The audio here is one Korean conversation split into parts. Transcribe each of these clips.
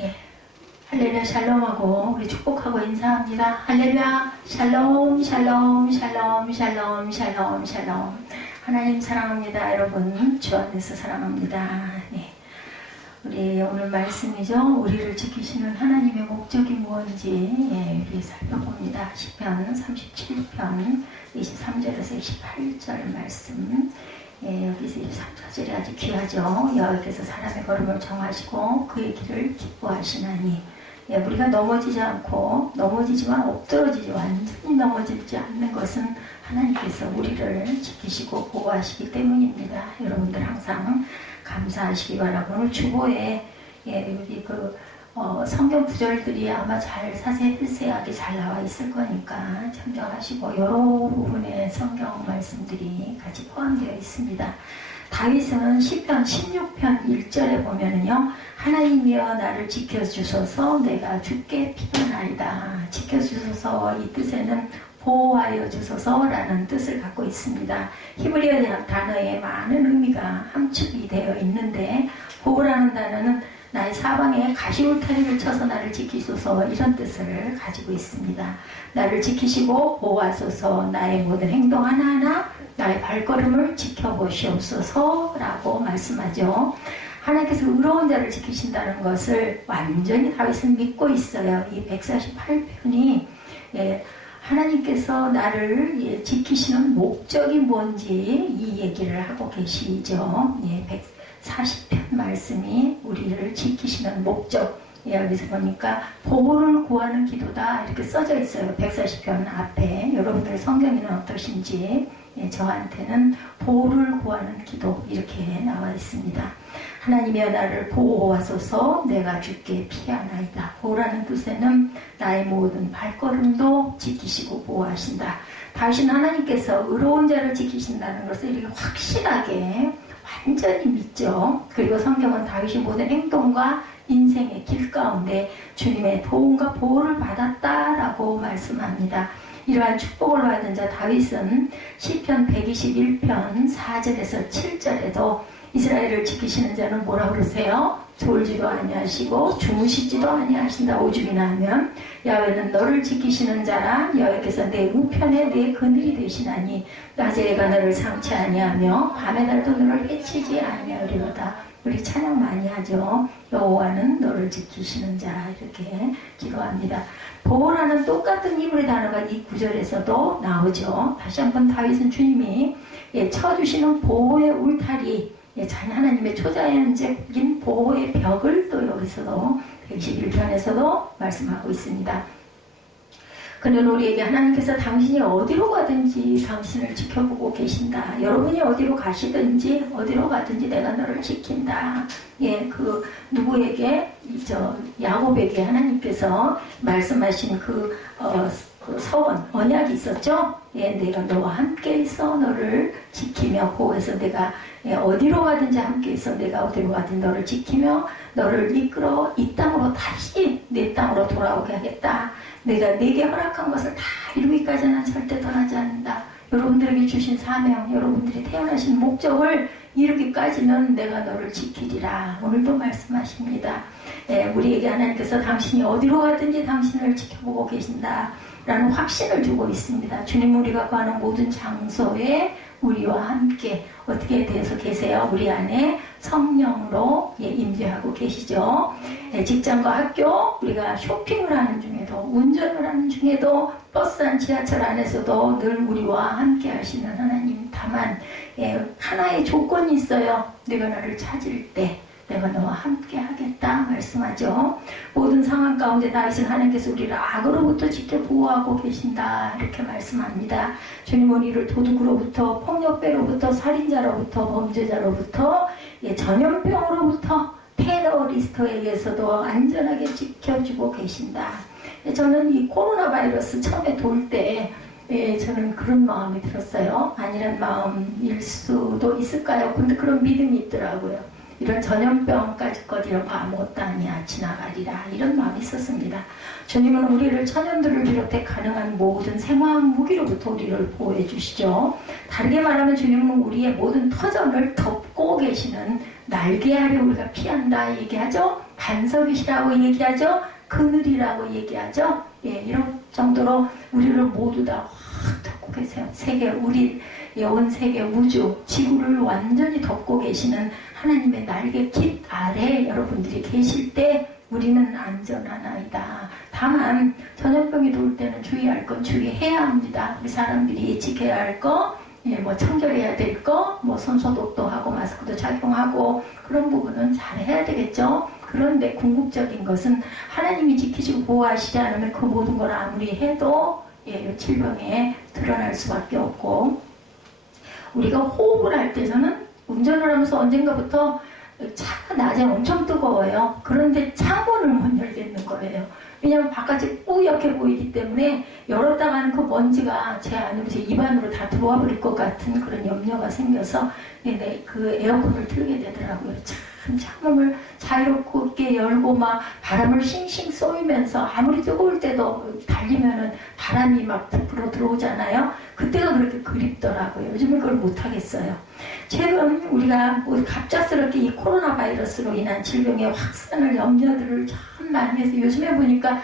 예. 할렐루야 샬롬하고 우리 축복하고 인사합니다. 할렐루야 샬롬 샬롬 샬롬 샬롬 샬롬 샬롬. 하나님 사랑합니다. 여러분 주 안에서 사랑합니다. 네. 우리 오늘 말씀이죠. 우리를 지키시는 하나님의 목적이 무엇인지 우리 살펴봅니다. 시편 37편 23절에서 28절 말씀. 여기서 3절이 아주 귀하죠. 여호와께서 사람의 걸음을 정하시고 그의 길을 기뻐하시나니. 우리가 넘어지지 않고 넘어지지만 엎드러지지 완전히 넘어지지 않는 것은 하나님께서 우리를 지키시고 보호하시기 때문입니다. 여러분들 항상 감사하시기 바라고. 오늘 주보에 여기 성경 구절들이 아마 잘 세세하게 잘 나와 있을 거니까 참조하시고 여러 부분의 성경 말씀들이 같이 포함되어 있습니다. 다윗은 시편 16편 1절에 보면은요, 하나님이여 나를 지켜주소서 내가 주께 피하나이다. 지켜주소서 이 뜻에는 보호하여 주소서라는 뜻을 갖고 있습니다. 히브리어 단어에 많은 의미가 함축이 되어 있는데 보호라는 단어는 나의 사방에 가시울타리를 쳐서 나를 지키소서 이런 뜻을 가지고 있습니다. 나를 지키시고 보호하소서 나의 모든 행동 하나하나 나의 발걸음을 지켜보시옵소서 라고 말씀하죠. 하나님께서 의로운 자를 지키신다는 것을 완전히 다윗은 믿고 있어요. 이 148편이 하나님께서 나를 지키시는 목적이 뭔지 이 얘기를 하고 계시죠. 140편 말씀이 우리를 지키시는 목적. 여기서 보니까 보호를 구하는 기도다 이렇게 써져 있어요. 140편 앞에. 여러분들 성경에는 어떠신지. 저한테는 보호를 구하는 기도 이렇게 나와 있습니다. 하나님이여 나를 보호하소서 내가 주께 피하나이다. 보호라는 뜻에는 나의 모든 발걸음도 지키시고 보호하신다. 다윗은 하나님께서 의로운 자를 지키신다는 것을 이렇게 확실하게 완전히 믿죠. 그리고 성경은 다윗이 모든 행동과 인생의 길 가운데 주님의 도움과 보호를 받았다라고 말씀합니다. 이러한 축복을 받은 자 다윗은 시편 121편 4절에서 7절에도 이스라엘을 지키시는 자는 뭐라 그러세요? 졸지도 아니하시고 주무시지도 아니하신다. 오죽이나 하면 야훼는 너를 지키시는 자라. 여호와께서 내 우편에 내 그늘이 되시나니 낮에 해가 너를 상치 아니하며 밤에 달도 너를 해치지 아니하리로다. 우리 찬양 많이 하죠. 여호와는 너를 지키시는 자 이렇게 기도합니다. 보호라는 똑같은 히브리 단어가 이 구절에서도 나오죠. 다시 한번 다윗은 주님이 쳐주시는 보호의 울타리, 하나님의 초자연적인 보호의 벽을 또 여기서도 121편에서도 말씀하고 있습니다. 그는 우리에게 하나님께서 당신이 어디로 가든지 당신을 지켜보고 계신다. 여러분이 어디로 가시든지 어디로 가든지 내가 너를 지킨다. 누구에게 야곱에게 하나님께서 말씀하신 그 서원 언약이 있었죠. 내가 너와 함께 있어 너를 지키며 보호해서 내가 어디로 가든지 함께 있어 내가 어디로 가든 너를 지키며 너를 이끌어 이 땅으로 다시 내 땅으로 돌아오게 하겠다. 내가 내게 허락한 것을 다 이루기까지는 절대 떠나지 않는다. 여러분들에게 주신 사명, 여러분들이 태어나신 목적을 이루기까지는 내가 너를 지키리라. 오늘도 말씀하십니다. 우리에게 하나님께서 당신이 어디로 가든지 당신을 지켜보고 계신다 라는 확신을 주고 있습니다. 주님 우리가 가는 모든 장소에 우리와 함께 어떻게 되어서 계세요? 우리 안에 성령으로 임재하고 계시죠. 직장과 학교, 우리가 쇼핑을 하는 중에도 운전을 하는 중에도 버스 안 지하철 안에서도 늘 우리와 함께 하시는 하나님. 다만 하나의 조건이 있어요. 내가 나를 찾을 때 내가 너와 함께 하겠다 말씀하죠. 모든 상황 가운데 다윗은 하나님께서 우리를 악으로부터 지켜 보호하고 계신다 이렇게 말씀합니다. 주님은 우리를 도둑으로부터 폭력배로부터 살인자로부터 범죄자로부터 전염병으로부터 테러리스트에게서도 안전하게 지켜주고 계신다. 저는 이 코로나 바이러스 처음에 돌 때 저는 그런 마음이 들었어요. 아니란 마음일 수도 있을까요? 근데 그런 믿음이 있더라고요. 이런 전염병까지 것 이런 거 아무것도 아니야 지나가리라 이런 마음이 있었습니다. 주님은 우리를 천연들을 비롯해 가능한 모든 생화학 무기로부터 우리를 보호해 주시죠. 다르게 말하면 주님은 우리의 모든 터전을 덮고 계시는 날개 아래 우리가 피한다 얘기하죠. 반석이시라고 얘기하죠. 그늘이라고 얘기하죠. 예, 이런 정도로 우리를 모두 다 확 덮고 계세요. 세계, 우리 온 세계 우주, 지구를 완전히 덮고 계시는 하나님의 날개 깃 아래 여러분들이 계실 때 우리는 안전하나이다. 다만 전염병이 돌 때는 주의할 건 주의해야 합니다. 우리 사람들이 지켜야 할 거, 예, 뭐 청결해야 될 거, 뭐 손소독도 하고 마스크도 착용하고 그런 부분은 잘 해야 되겠죠. 그런데 궁극적인 것은 하나님이 지키시고 보호하시지 않으면 그 모든 걸 아무리 해도 예, 질병에 드러날 수밖에 없고, 우리가 호흡을 할 때 저는 운전을 하면서 언젠가부터 차가 낮에 엄청 뜨거워요. 그런데 창문을 못 열겠는 거예요. 왜냐하면 바깥이 뿌옇게 보이기 때문에 열었다가는 그 먼지가 제 안으로, 제 입안으로 다 들어와 버릴 것 같은 그런 염려가 생겨서 그 에어컨을 틀게 되더라고요. 참 창문을 자유롭게 열고 막 바람을 싱싱 쏘이면서 아무리 뜨거울 때도 달리면은 바람이 막 불어 들어오잖아요. 그때가 그렇게 그립더라고요. 요즘은 그걸 못하겠어요. 최근 우리가 갑작스럽게 이 코로나 바이러스로 인한 질병의 확산을 염려들을 참 많이 해서 요즘에 보니까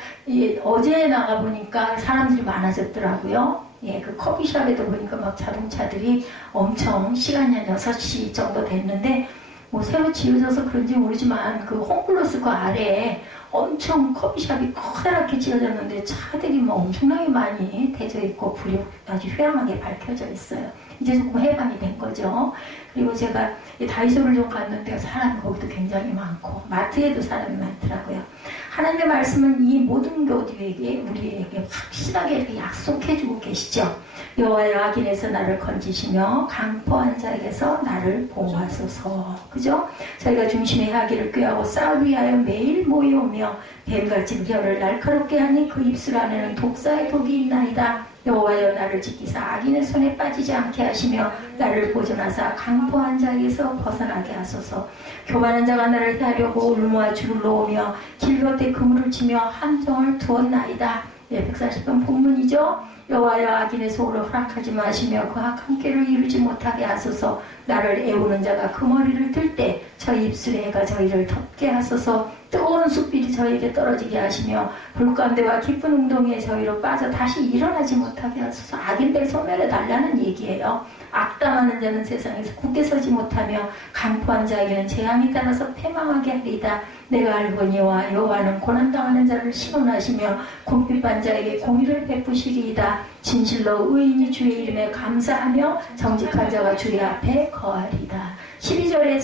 어제 나가 보니까 사람들이 많아졌더라고요. 예, 그 커피숍에도 보니까 막 자동차들이 엄청 시간이 한 6시 정도 됐는데 뭐 새로 지어져서 그런지 모르지만 그 홈플러스 그 아래에 엄청 커피숍이 커다랗게 지어졌는데 차들이 뭐 엄청나게 많이 대져 있고 불이 아주 휘황하게 밝혀져 있어요. 이제 조금 해방이 된 거죠. 그리고 제가 다이소를 좀 갔는데 사람이 거기도 굉장히 많고 마트에도 사람이 많더라고요. 하나님의 말씀은 이 모든 교우들에게 우리에게 확실하게 이렇게 약속해주고 계시죠. 여호와의 악인에서 나를 건지시며 강포한 자에게서 나를 보호하소서. 그죠? 저희가 중심의 하기를 꾀하고 싸울 위하여 매일 모여오며 뱀같이 혀를 날카롭게 하니 그 입술 안에는 독사의 독이 있나이다. 여호와여 나를 지키사 악인의 손에 빠지지 않게 하시며 나를 보존하사 강포한 자에게서 벗어나게 하소서. 교만한 자가 나를 해하려고 울모아 줄을 놓으며 길 곁에 그물을 치며 함정을 두었나이다. 140번 본문이죠. 여호와여 악인의 소홀을 허락하지 마시며 그 악한 꾀를 이루지 못하게 하소서. 나를 애우는 자가 그 머리를 들 때 저 입술의 해가 저희를 덮게 하소서. 뜨거운 숯불이 저에게 떨어지게 하시며 불가운데와 깊은 웅덩이에 저희로 빠져 다시 일어나지 못하게 하소서. 악인들 소멸해 달라는 얘기예요. 악당하는 자는 세상에서 굳게 서지 못하며 강포한 자에게는 재앙이 따라서 패망하게 하리이다. 내가 알거니와 여호와는 고난당하는 자를 신원하시며 궁핍한 자에게 공의를 베푸시리이다. 진실로 의인이 주의 이름에 감사하며 정직한 자가 주의 앞에 거하리이다. 12절의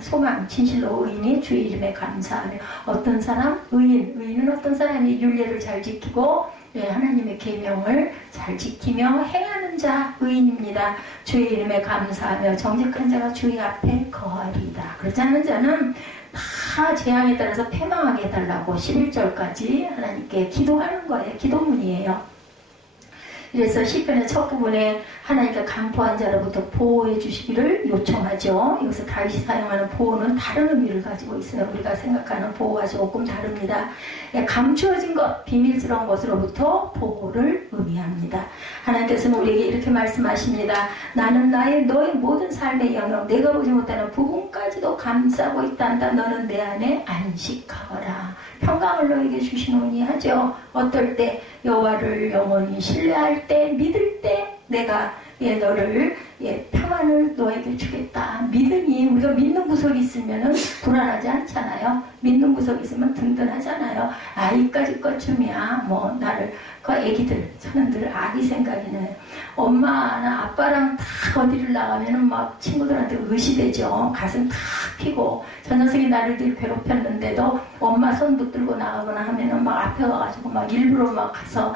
소망, 진실로 의인이 주의 이름에 감사하며 어떤 사람? 의인은 어떤 사람이 율례를 잘 지키고 하나님의 계명을 잘 지키며 행하는 자 의인입니다. 주의 이름에 감사하며 정직한 자가 주의 앞에 거하리이다. 그렇지 않은 자는 다 재앙에 따라서 패망하게 해달라고 11절까지 하나님께 기도하는 거예요. 기도문이에요. 그래서 시편의 첫 부분에 하나님께 강포한 자로부터 보호해 주시기를 요청하죠. 여기서 다윗이 사용하는 보호는 다른 의미를 가지고 있어요. 우리가 생각하는 보호와 조금 다릅니다. 감추어진 것, 비밀스러운 것으로부터 보호를 의미합니다. 하나님께서는 우리에게 이렇게 말씀하십니다. 나는 너의 모든 삶의 영역, 내가 보지 못하는 부분까지도 감싸고 있단다. 너는 내 안에 안식하거라. 평강을 너에게 주시노니 하죠. 어떨 때 여호와를 영원히 신뢰할 때, 믿을 때 내가 너를 평안을 너에게 주겠다. 믿으니 우리가 믿는 구석이 있으면 불안하지 않잖아요. 믿는 구석이 있으면 든든하잖아요. 이까짓 것쯤이야. 뭐 나를 그 애기들 저는 늘 아기 생각이 나요. 엄마나 아빠랑 다 어디를 나가면은 막 친구들한테 의시되죠. 가슴 탁 피고 저 녀석이 나를 늘 괴롭혔는데도 엄마 손 붙들고 나가거나 하면은 막 앞에 가가지고 막 일부러 막 가서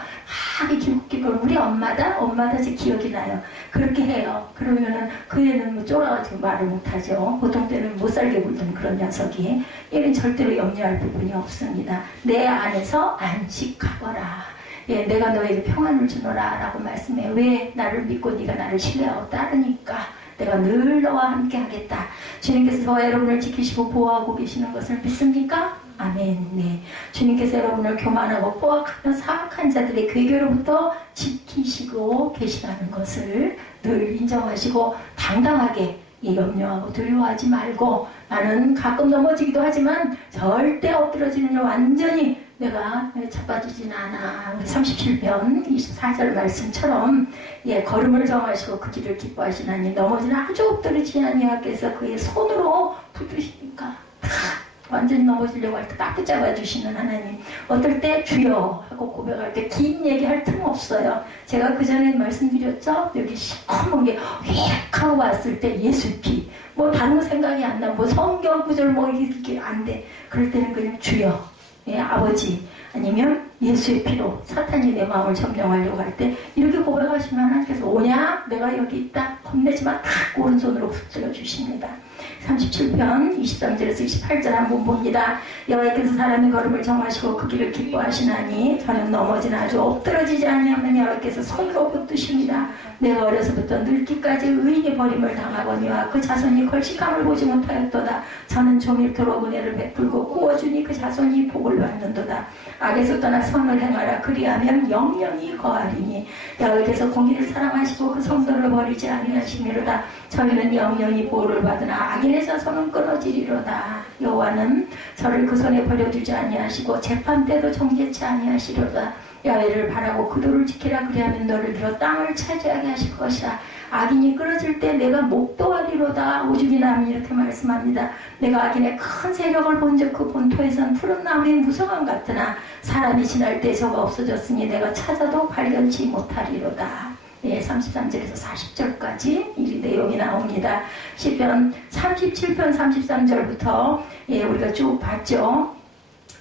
기웃기웃 우리 엄마다 제 기억이 나요. 그렇게 해요. 그러면은 그 애는 뭐 쫄아가지고 말을 못하죠. 보통 때는 못 살게 굴던 그런 녀석이 얘는 절대로 염려할 부분이 없습니다. 내 안에서 안식하거라. 내가 너에게 평안을 주노라 라고 말씀해. 왜? 나를 믿고 네가 나를 신뢰하고 따르니까 내가 늘 너와 함께 하겠다. 주님께서 저와 여러분을 지키시고 보호하고 계시는 것을 믿습니까? 아멘. 네. 주님께서 여러분을 교만하고 포악하며 사악한 자들의 괴계로부터 지키시고 계시다는 것을 늘 인정하시고 당당하게 염려하고 두려워하지 말고 나는 가끔 넘어지기도 하지만 절대 엎드러지는 일 완전히 내가 자빠지진 않아. 37편 24절 말씀처럼 걸음을 정하시고 그 길을 기뻐하시나니 넘어지는 아주 엎드러지지 아니하께서 그의 손으로 붙드시니까 완전히 넘어지려고 할 때 딱 붙잡아 주시는 하나님. 어떨 때 주여 하고 고백할 때 긴 얘기할 틈 없어요. 제가 그 전에 말씀드렸죠. 여기 시커먼 게 휙 하고 왔을 때 예수 피, 뭐 다른 생각이 안 나, 뭐 성경 구절 뭐 이게 안 돼. 그럴 때는 그냥 주여, 아버지, 아니면 예수의 피로 사탄이 내 마음을 점령하려고 할 때 이렇게 고백하시면 하나님께서 오냐? 내가 여기 있다. 겁내지만 탁 오른손으로 붙들어 주십니다. 37편 23절에서 28절 한번 봅니다. 여호와께서 사람의 걸음을 정하시고 그 길을 기뻐하시나니 저는 넘어지나 아주 엎드러지지 아니하면 여호와께서 손으로 붙드십니다. 내가 어려서부터 늙기까지 의인이 버림을 당하거니와 그 자손이 걸식함을 보지 못하였도다. 저는 종일토록 은혜를 베풀고 구워주니 그 자손이 복을 받는도다. 악에서 떠나 선을 행하라. 그리하면 영영이 거하리니 여호와께서 공의를 사랑하시고 그 성도를 버리지 아니하시미로다. 저희는 영영이 보호를 받으나 악인의 자손은 끊어지리로다. 여호와는 저를 그 손에 버려두지 아니하시고 재판 때도 정죄치 아니하시리로다. 야훼를 바라고 그 도를 지키라. 그리하면 너를 들어 땅을 차지하게 하실 것이라. 악인이 끊어질 때 내가 목도하리로다. 오죽이 남이 이렇게 말씀합니다. 내가 악인의 큰 세력을 본즉 그 본토에선 푸른 나무의 무성함 같으나 사람이 지날 때 저가 없어졌으니 내가 찾아도 발견치 못하리로다. 33절에서 40절까지 이 내용이 나옵니다. 시편 37편 33절부터 우리가 쭉 봤죠.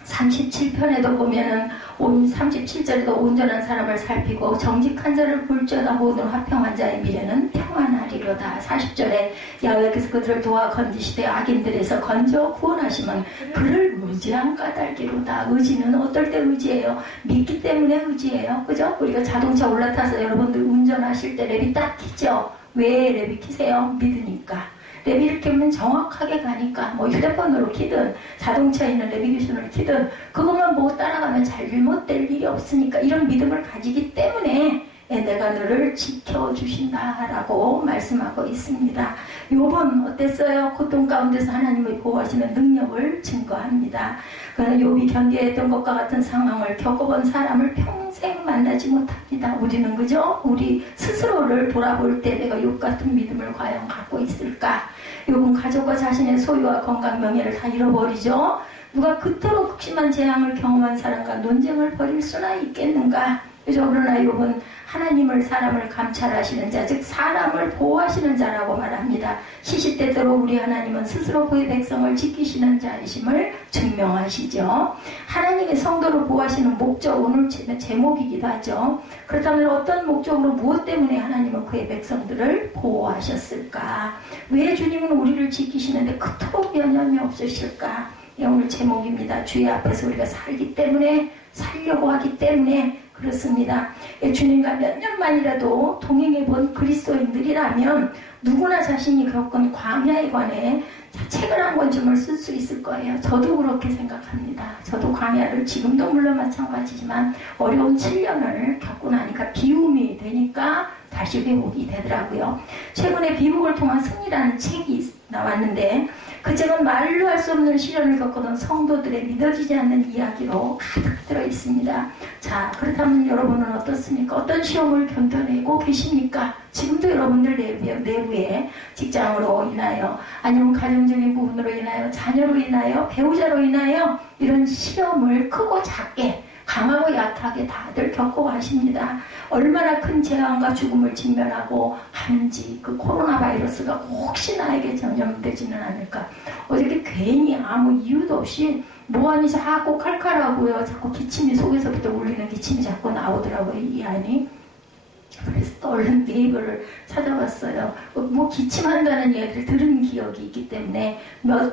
37편에도 보면은 37절에도 온전한 사람을 살피고 정직한 자를 볼지어다 모든 화평한 자의 미래는 평안하리로다. 40절에 야훼께서 그들을 도와 건지시되 악인들에서 건져 구원하시면 그를 의지한 까닭이로다. 의지는 어떨 때 의지예요? 믿기 때문에 의지예요. 그죠? 우리가 자동차 올라타서 여러분들 운전하실 때 랩이 딱 키죠? 왜 랩이 키세요? 믿으니까. 내비를 켜면 정확하게 가니까 뭐 휴대폰으로 키든 자동차에 있는 내비게이션을 키든 그것만 보고 따라가면 잘못될 일이 없으니까 이런 믿음을 가지기 때문에 내가 너를 지켜주신다라고 말씀하고 있습니다. 욥은 어땠어요? 고통 가운데서 하나님의 보호하시는 능력을 증거합니다. 그러나 욥이 견뎌했던 것과 같은 상황을 겪어본 사람을 평생 만나지 못합니다. 우리는 그죠? 우리 스스로를 돌아볼 때 내가 욥 같은 믿음을 과연 갖고 있을까? 욥은 가족과 자신의 소유와 건강, 명예를 다 잃어버리죠. 누가 그토록 극심한 재앙을 경험한 사람과 논쟁을 벌일 수나 있겠는가? 그죠? 그러나 욥은 하나님을 사람을 감찰하시는 자, 즉 사람을 보호하시는 자라고 말합니다. 시시때때로 우리 하나님은 스스로 그의 백성을 지키시는 자이심을 증명하시죠. 하나님의 성도를 보호하시는 목적, 오늘 제목이기도 하죠. 그렇다면 어떤 목적으로 무엇 때문에 하나님은 그의 백성들을 보호하셨을까? 왜 주님은 우리를 지키시는데 그토록 연연이 없으실까? 오늘 제목입니다. 주의 앞에서 우리가 살기 때문에, 살려고 하기 때문에 그렇습니다. 주님과 몇 년만이라도 동행해본 그리스도인들이라면 누구나 자신이 겪은 광야에 관해 책을 한 권쯤을 쓸 수 있을 거예요. 저도 그렇게 생각합니다. 저도 광야를 지금도 물론 마찬가지지만 어려운 7년을 겪고 나니까 비움이 되니까 다시 회복이 되더라고요. 최근에 비복을 통한 승리라는 책이 나왔는데 그 책은 말로 할 수 없는 시련을 겪었던 성도들의 믿어지지 않는 이야기로 가득 들어있습니다. 자, 그렇다면 여러분은 어떻습니까? 어떤 시험을 견뎌내고 계십니까? 지금도 여러분들 내부에 직장으로 인하여 아니면 가정적인 부분으로 인하여 자녀로 인하여 배우자로 인하여 이런 시험을 크고 작게 강하고 약하게 다들 겪어가십니다. 얼마나 큰 재앙과 죽음을 직면하고 하는지 그 코로나 바이러스가 혹시 나에게 전염되지는 않을까. 어저께 괜히 아무 이유도 없이 모안이 자꾸 칼칼하고요. 자꾸 기침이 속에서부터 울리는 기침이 자꾸 나오더라고요. 이 안이. 그래서 또 얼른 네이버를 찾아봤어요. 뭐 기침한다는 이야기를 들은 기억이 있기 때문에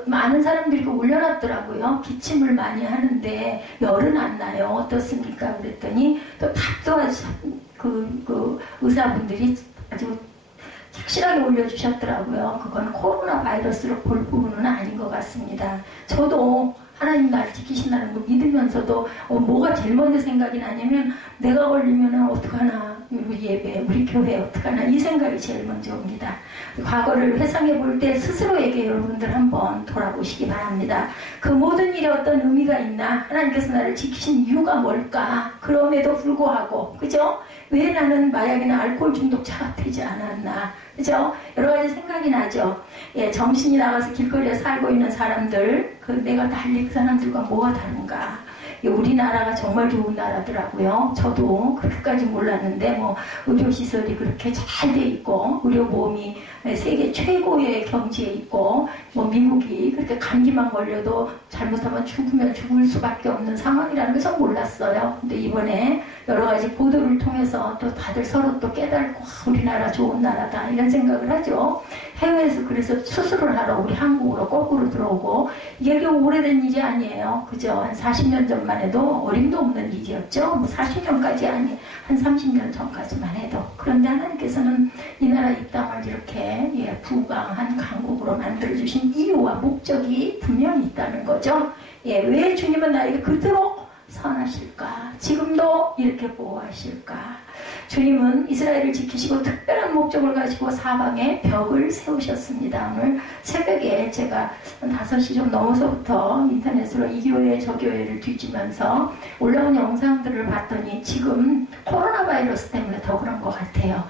많은 사람들이 올려놨더라고요. 기침을 많이 하는데 열은 안 나요. 어떻습니까? 그랬더니 또 답도 그 의사분들이 아주 착실하게 올려주셨더라고요. 그건 코로나 바이러스로 볼 부분은 아닌 것 같습니다. 저도 하나님 날 지키신다는 걸 믿으면서도 뭐가 제일 먼저 생각이 나냐면 내가 걸리면 어떡하나. 우리 예배, 우리 교회 어떡하나 이 생각이 제일 먼저 옵니다. 과거를 회상해 볼 때 스스로에게 여러분들 한번 돌아보시기 바랍니다. 그 모든 일에 어떤 의미가 있나? 하나님께서 나를 지키신 이유가 뭘까? 그럼에도 불구하고, 그죠? 왜 나는 마약이나 알코올 중독자가 되지 않았나? 그죠? 여러 가지 생각이 나죠? 예, 정신이 나가서 길거리에 살고 있는 사람들, 내가 달리 그 사람들과 뭐가 다른가? 우리나라가 정말 좋은 나라더라고요. 저도 그렇게까지 몰랐는데 의료시설이 그렇게 잘 돼 있고 의료보험이 세계 최고의 경지에 있고 미국이 그렇게 감기만 걸려도 잘못하면 죽으면 죽을 수밖에 없는 상황이라는 것을 몰랐어요. 근데 이번에 여러 가지 보도를 통해서 또 다들 서로 또 깨닫고 우리나라 좋은 나라다 이런 생각을 하죠. 해외에서 그래서 수술을 하러 우리 한국으로 거꾸로 들어오고 이게 오래된 일이 아니에요. 그죠? 한 40년 전만 해도 어림도 없는 일이었죠. 40년까지 아니 한 30년 전까지만 해도. 그런데 하나님께서는 이 나라 이 땅을 이렇게 부강한 강국으로 만들어주신 이유와 목적이 분명히 있다는 거죠. 왜 주님은 나에게 그토록 선하실까? 지금도 이렇게 보호하실까? 주님은 이스라엘을 지키시고 특별한 목적을 가지고 사방에 벽을 세우셨습니다. 오늘 새벽에 제가 한 5시 좀 넘어서부터 인터넷으로 이 교회 저 교회를 뒤지면서 올라온 영상들을 봤더니 지금 코로나 바이러스 때문에 더 그런 것 같아요.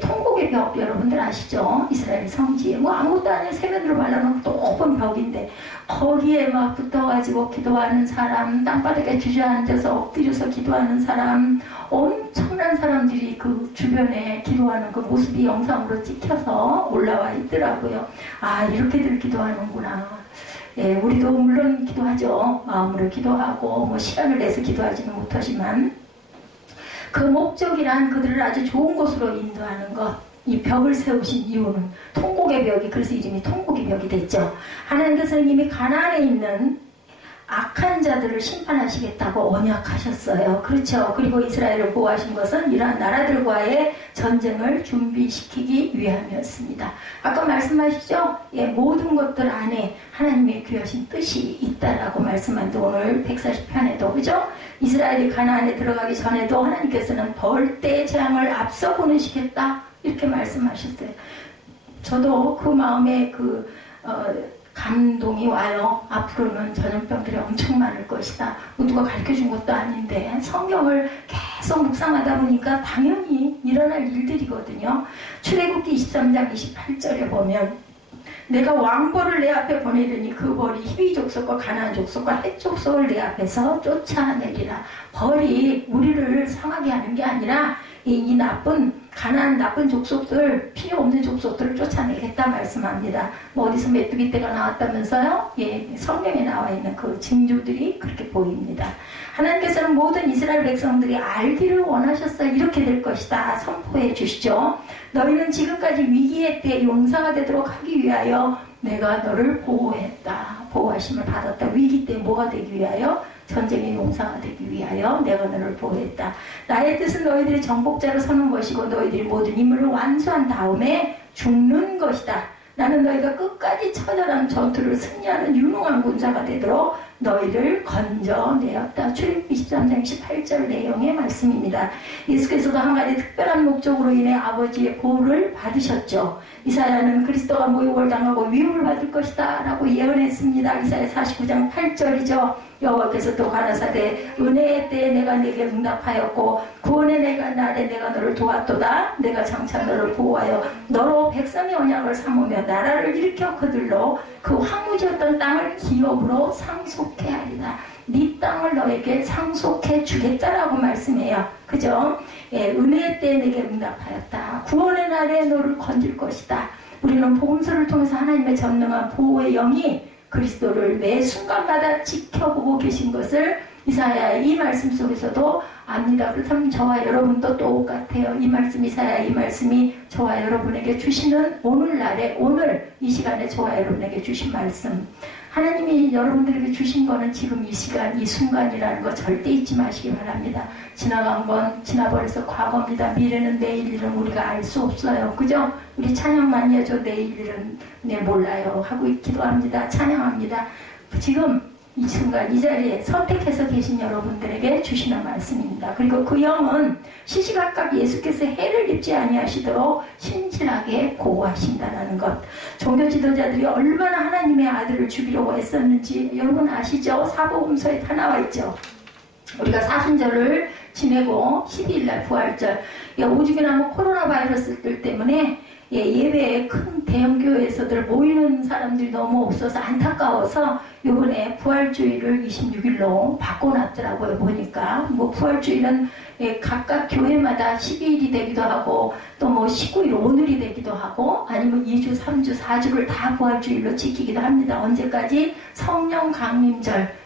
통곡의 벽 여러분들 아시죠? 이스라엘 성지에 아무것도 아닌 세면으로 발라놓은 높은 벽인데 거기에 막 붙어가지고 기도하는 사람, 땅바닥에 주저앉아서 엎드려서 기도하는 사람, 엄청난 사람들이 그 주변에 기도하는 그 모습이 영상으로 찍혀서 올라와 있더라고요. 아, 이렇게들 기도하는구나. 우리도 물론 기도하죠. 마음으로 기도하고 시간을 내서 기도하지는 못하지만 그 목적이란 그들을 아주 좋은 곳으로 인도하는 것. 이 벽을 세우신 이유는 통곡의 벽이, 그래서 이름이 통곡의 벽이 됐죠. 하나님께서는 이미 가나안에 있는 악한 자들을 심판하시겠다고 언약하셨어요. 그렇죠. 그리고 이스라엘을 보호하신 것은 이러한 나라들과의 전쟁을 준비시키기 위함이었습니다. 아까 말씀하시죠? 모든 것들 안에 하나님의 귀하신 뜻이 있다라고 말씀한데 오늘 140편에도 그죠? 이스라엘이 가나안에 들어가기 전에도 하나님께서는 벌떼의 재앙을 앞서 보내시겠다 이렇게 말씀하셨어요. 저도 그 마음에 감동이 와요. 앞으로는 전염병들이 엄청 많을 것이다. 누가 가르쳐준 것도 아닌데 성경을 계속 묵상하다 보니까 당연히 일어날 일들이거든요. 출애굽기 23장 28절에 보면 내가 왕벌을 내 앞에 보내더니 그 벌이 히위 족속과 가나안 족속과 헷 족속을 내 앞에서 쫓아내리라. 벌이 우리를 상하게 하는 게 아니라 이 나쁜 가나안 나쁜 족속들, 필요 없는 족속들을 쫓아내겠다 말씀합니다. 어디서 메뚜기 떼가 나왔다면서요? 성경에 나와 있는 그 징조들이 그렇게 보입니다. 하나님께서는 모든 이스라엘 백성들이 알기를 원하셨어요. 이렇게 될 것이다 선포해 주시죠. 너희는 지금까지 위기의 때 용사가 되도록 하기 위하여 내가 너를 보호했다. 보호하심을 받았다. 위기 때 뭐가 되기 위하여? 전쟁의 용사가 되기 위하여 내가 너를 보호했다. 나의 뜻은 너희들이 정복자로 서는 것이고 너희들이 모든 임무를 완수한 다음에 죽는 것이다. 나는 너희가 끝까지 처절한 전투를 승리하는 유능한 군사가 되도록 너희를 건져내었다. 출애굽기 23장 18절 내용의 말씀입니다. 예수께서도 한 가지 특별한 목적으로 인해 아버지의 보호를 받으셨죠. 이사야는 그리스도가 모욕을 당하고 위협을 받을 것이다 라고 예언했습니다. 이사야 49장 8절이죠. 여호와께서 또 가라사대 은혜의 때에 내가 네게 응답하였고 구원의 날에 내가 너를 도왔도다. 내가 장차 너를 보호하여 너로 백성의 언약을 삼으며 나라를 일으켜 그들로 그 황무지였던 땅을 기업으로 상속해 하리라. 네 땅을 너에게 상속해 주겠다라고 말씀해요. 그죠? 은혜의 때에 내게 응답하였다. 구원의 날에 너를 건질 것이다. 우리는 복음서를 통해서 하나님의 전능한 보호의 영이 그리스도를 매 순간마다 지켜보고 계신 것을 이사야의 이 말씀 속에서도 압니다. 그렇다면 저와 여러분도 똑같아요. 이 말씀 이사야의 이 말씀이 저와 여러분에게 주시는 오늘날에 오늘 이 시간에 저와 여러분에게 주신 말씀, 하나님이 여러분들에게 주신 거는 지금 이 시간 이 순간이라는 거 절대 잊지 마시기 바랍니다. 지나간 건 지나버려서 과거입니다. 미래는 내일 일은 우리가 알 수 없어요. 그죠? 우리 찬양 많이 해줘. 내일 일은 몰라요 하고 기도합니다. 찬양합니다. 지금 이 순간 이 자리에 선택해서 계신 여러분들에게 주시는 말씀입니다. 그리고 그 영은 시시각각 예수께서 해를 입지 아니하시도록 신실하게 보호하신다는 것. 종교 지도자들이 얼마나 하나님의 아들을 죽이려고 애썼는지 여러분 아시죠? 사복음서에 다 나와 있죠. 우리가 사순절을 지내고 12일날 부활절, 오죽이나 코로나 바이러스 때문에 예배에 큰 대형 교회에서들 모이는 사람들이 너무 없어서 안타까워서 요번에 부활주일을 26일로 바꿔놨더라고요. 보니까 뭐 부활주일은 각각 교회마다 12일이 되기도 하고 또 뭐 19일 오늘이 되기도 하고 아니면 2주, 3주, 4주를 다 부활주일로 지키기도 합니다. 언제까지? 성령 강림절.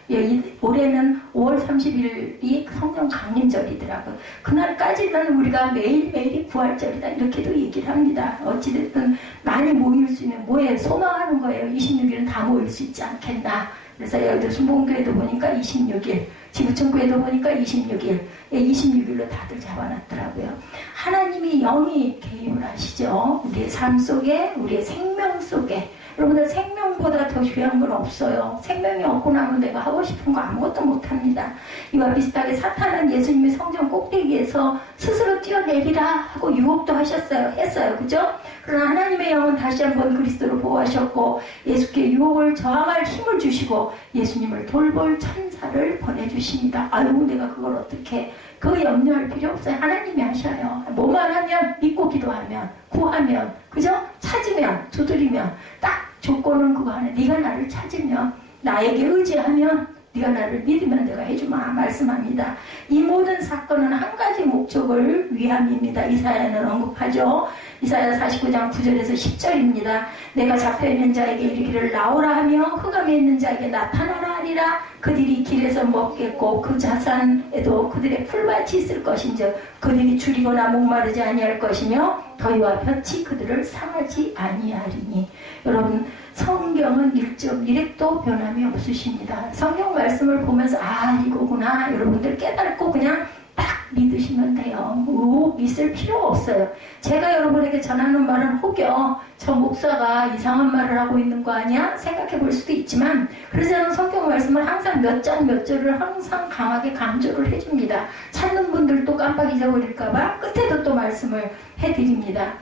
올해는 5월 30일이 성령 강림절이더라고요. 그날까지는 우리가 매일매일이 부활절이다 이렇게도 얘기를 합니다. 어찌됐든 많이 모일 수 있는 뭐에 소망하는 거예요. 26일은 다 모일 수 있지 않겠나. 그래서 여기도 순복음교회도 보니까 26일, 지구촌교회도 보니까 26일, 26일로 다들 잡아놨더라고요. 하나님이 영이 개입을 하시죠. 우리의 삶 속에, 우리의 생명 속에. 여러분들 생명보다 더 중요한 건 없어요. 생명이 없고 나면 내가 하고 싶은 거 아무것도 못합니다. 이와 비슷하게 사탄은 예수님이 성전 꼭대기에서 스스로 뛰어내리라 하고 유혹도 했어요. 그죠? 그러나 하나님의 영은 다시 한번 그리스도를 보호하셨고 예수께 유혹을 저항할 힘을 주시고 예수님을 돌볼 천사를 보내주십니다. 아유 내가 그걸 어떻게 그 염려할 필요 없어요. 하나님이 하셔요. 뭐만 하면 믿고 기도하면 구하면 그죠? 찾으면 두드리면 딱 조건은 그거 하나. 네가 나를 찾으면 나에게 의지하면 네가 나를 믿으면 내가 해주마 말씀합니다. 이 모든 사건은 한 가지 목적을 위함입니다. 이사야는 언급하죠. 이사야 49장 9절에서 10절입니다. 내가 잡혀있는 자에게 이르기를 나오라 하며 흑암에 있는 자에게 나타나라 하리라. 그들이 길에서 먹겠고 그 자산에도 그들의 풀밭이 있을 것인즉 그들이 줄이거나 목마르지 아니할 것이며 더위와 볕이 그들을 상하지 아니하리니. 여러분 성경은 1.1획도 변함이 없으십니다. 성경 말씀을 보면서 이거구나 여러분들 깨닫고 그냥 딱 믿으시면 돼요. 의혹 있을 필요가 없어요. 제가 여러분에게 전하는 말은 혹여 저 목사가 이상한 말을 하고 있는 거 아니야? 생각해 볼 수도 있지만 그래서 저는 성경 말씀을 항상 몇 장 몇 절을 항상 강하게 강조를 해줍니다. 찾는 분들도 깜빡 잊어버릴까봐 끝에도 또 말씀을 해드립니다.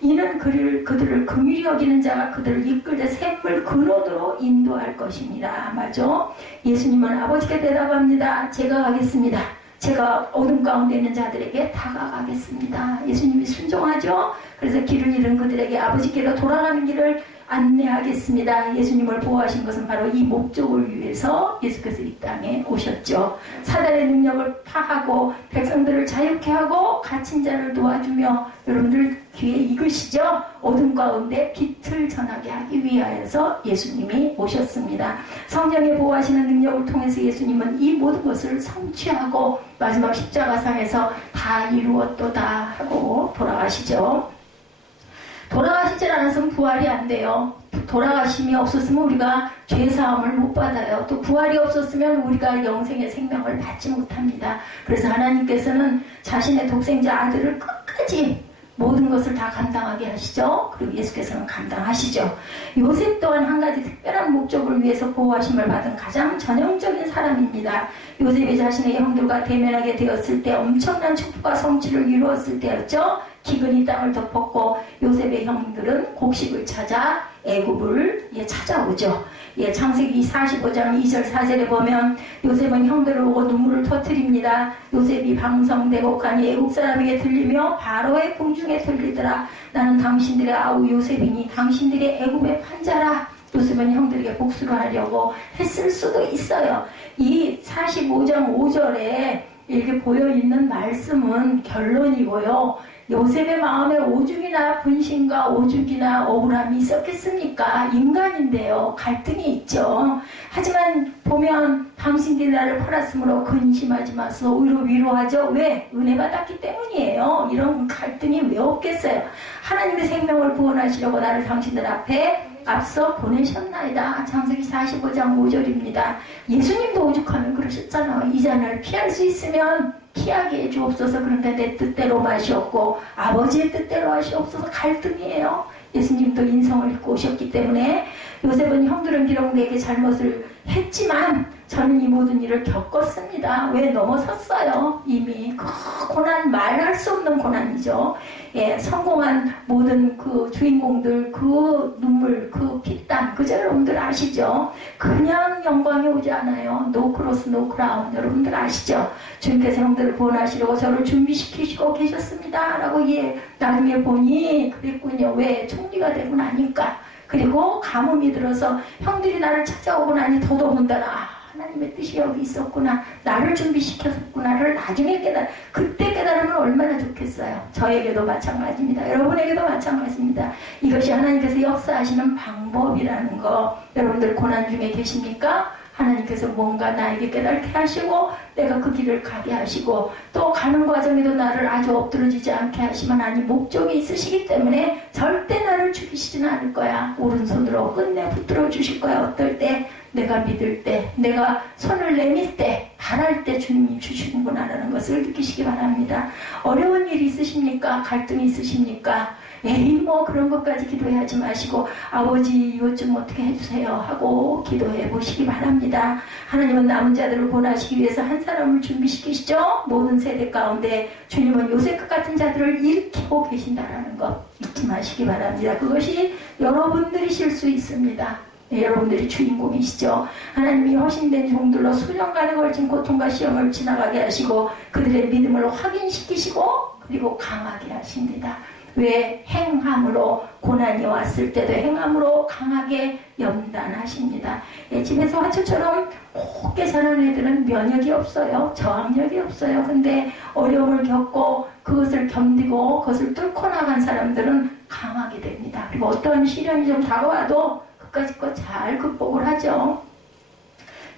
이는 그들을 긍휼히 여기는 자가 그들을 이끌되 샘물 근원으로 인도할 것입니다. 맞죠? 예수님은 아버지께 대답합니다. 제가 가겠습니다. 제가 어둠 가운데 있는 자들에게 다가가겠습니다. 예수님이 순종하죠? 그래서 길을 잃은 그들에게 아버지께로 돌아가는 길을 안내하겠습니다. 예수님을 보호하신 것은 바로 이 목적을 위해서 예수께서 이 땅에 오셨죠. 사단의 능력을 파하고 백성들을 자유케 하고 갇힌 자를 도와주며 여러분들 귀에 익으시죠? 어둠 가운데 빛을 전하게 하기 위하여서 예수님이 오셨습니다. 성령의 보호하시는 능력을 통해서 예수님은 이 모든 것을 성취하고 마지막 십자가상에서 다 이루었도다 하고 돌아가시죠. 돌아가시질 않았으면 부활이 안 돼요. 돌아가심이 없었으면 우리가 죄사함을 못 받아요. 또 부활이 없었으면 우리가 영생의 생명을 받지 못합니다. 그래서 하나님께서는 자신의 독생자 아들을 끝까지 모든 것을 다 감당하게 하시죠. 그리고 예수께서는 감당하시죠. 요셉 또한 한 가지 특별한 목적을 위해서 보호하심을 받은 가장 전형적인 사람입니다. 요셉이 자신의 형들과 대면하게 되었을 때 엄청난 축복과 성취를 이루었을 때였죠. 기근이 땅을 덮었고 요셉의 형들은 곡식을 찾아 애굽을 찾아오죠. 창세기 45장 2절 4절에 보면 요셉은 형들을 보고 눈물을 터뜨립니다. 요셉이 방성되고 가니 애국 사람에게 들리며 바로의 궁중에 들리더라. 나는 당신들의 아우 요셉이니 당신들의 애굽의 판자라. 요셉은 형들에게 복수를 하려고 했을 수도 있어요. 이 45장 5절에 이렇게 보여있는 말씀은 결론이고요. 요셉의 마음에 오죽이나 분신과 오죽이나 억울함이 있었겠습니까? 인간인데요. 갈등이 있죠. 하지만 보면 당신들이 나를 팔았으므로 근심하지 마소. 오히려 위로하죠. 왜? 은혜 받았기 때문이에요. 이런 갈등이 왜 없겠어요? 하나님의 생명을 구원하시려고 나를 당신들 앞에 앞서 보내셨나이다. 창세기 45장 5절입니다. 예수님도 오죽하면 그러셨잖아요. 이 잔을 피할 수 있으면 피하게 해주옵소서. 그런데 내 뜻대로 마시옵고 아버지의 뜻대로 하시옵소서. 갈등이에요. 예수님도 인성을 입고 오셨기 때문에 요셉은 형들은 비록 내게 잘못을 했지만 저는 이 모든 일을 겪었습니다. 왜 넘어섰어요? 이미 그 고난 말할 수 없는 고난이죠. 예, 성공한 모든 그 주인공들 그 눈물 그 피땀 그저 여러분들 아시죠? 그냥 영광이 오지 않아요. 노 크로스 노 크라운 여러분들 아시죠? 주님께서 형들을 구원하시려고 저를 준비시키시고 계셨습니다 라고 예, 나중에 보니 그랬군요. 왜? 총리가 되고 나니까. 그리고 가뭄이 들어서 형들이 나를 찾아오고 나니 더더군다나 하나님의 뜻이 여기 있었구나. 나를 준비시켰구나를 나중에 그때 깨달으면 얼마나 좋겠어요. 저에게도 마찬가지입니다. 여러분에게도 마찬가지입니다. 이것이 하나님께서 역사하시는 방법이라는 거. 여러분들 고난 중에 계십니까? 하나님께서 뭔가 나에게 깨닫게 하시고 내가 그 길을 가게 하시고 또 가는 과정에도 나를 아주 엎드러지지 않게 하시면 하나님 목적이 있으시기 때문에 절대 나를 죽이시지는 않을 거야. 오른손으로 끝내 붙들어 주실 거야. 어떨 때? 내가 믿을 때, 내가 손을 내밀 때, 바랄 때 주님이 주시는구나라는 것을 느끼시기 바랍니다. 어려운 일이 있으십니까? 갈등이 있으십니까? 에이 뭐 그런 것까지 기도하지 마시고 아버지 이것 좀 어떻게 해주세요 하고 기도해 보시기 바랍니다. 하나님은 남은 자들을 구원하시기 위해서 한 사람을 준비시키시죠. 모든 세대 가운데 주님은 요셉 같은 자들을 일으키고 계신다라는 것 잊지 마시기 바랍니다. 그것이 여러분들이실 수 있습니다. 네, 여러분들이 주인공이시죠. 하나님이 허신된 종들로 수년간에 걸친 고통과 시험을 지나가게 하시고 그들의 믿음을 확인시키시고 그리고 강하게 하십니다. 왜? 행함으로 고난이 왔을 때도 행함으로 강하게 연단하십니다. 예, 집에서 화초처럼 곱게 자란 애들은 면역이 없어요. 저항력이 없어요. 근데 어려움을 겪고 그것을 견디고 그것을 뚫고 나간 사람들은 강하게 됩니다. 그리고 어떠한 시련이 좀 다가와도 끝까지 거 잘 극복을 하죠.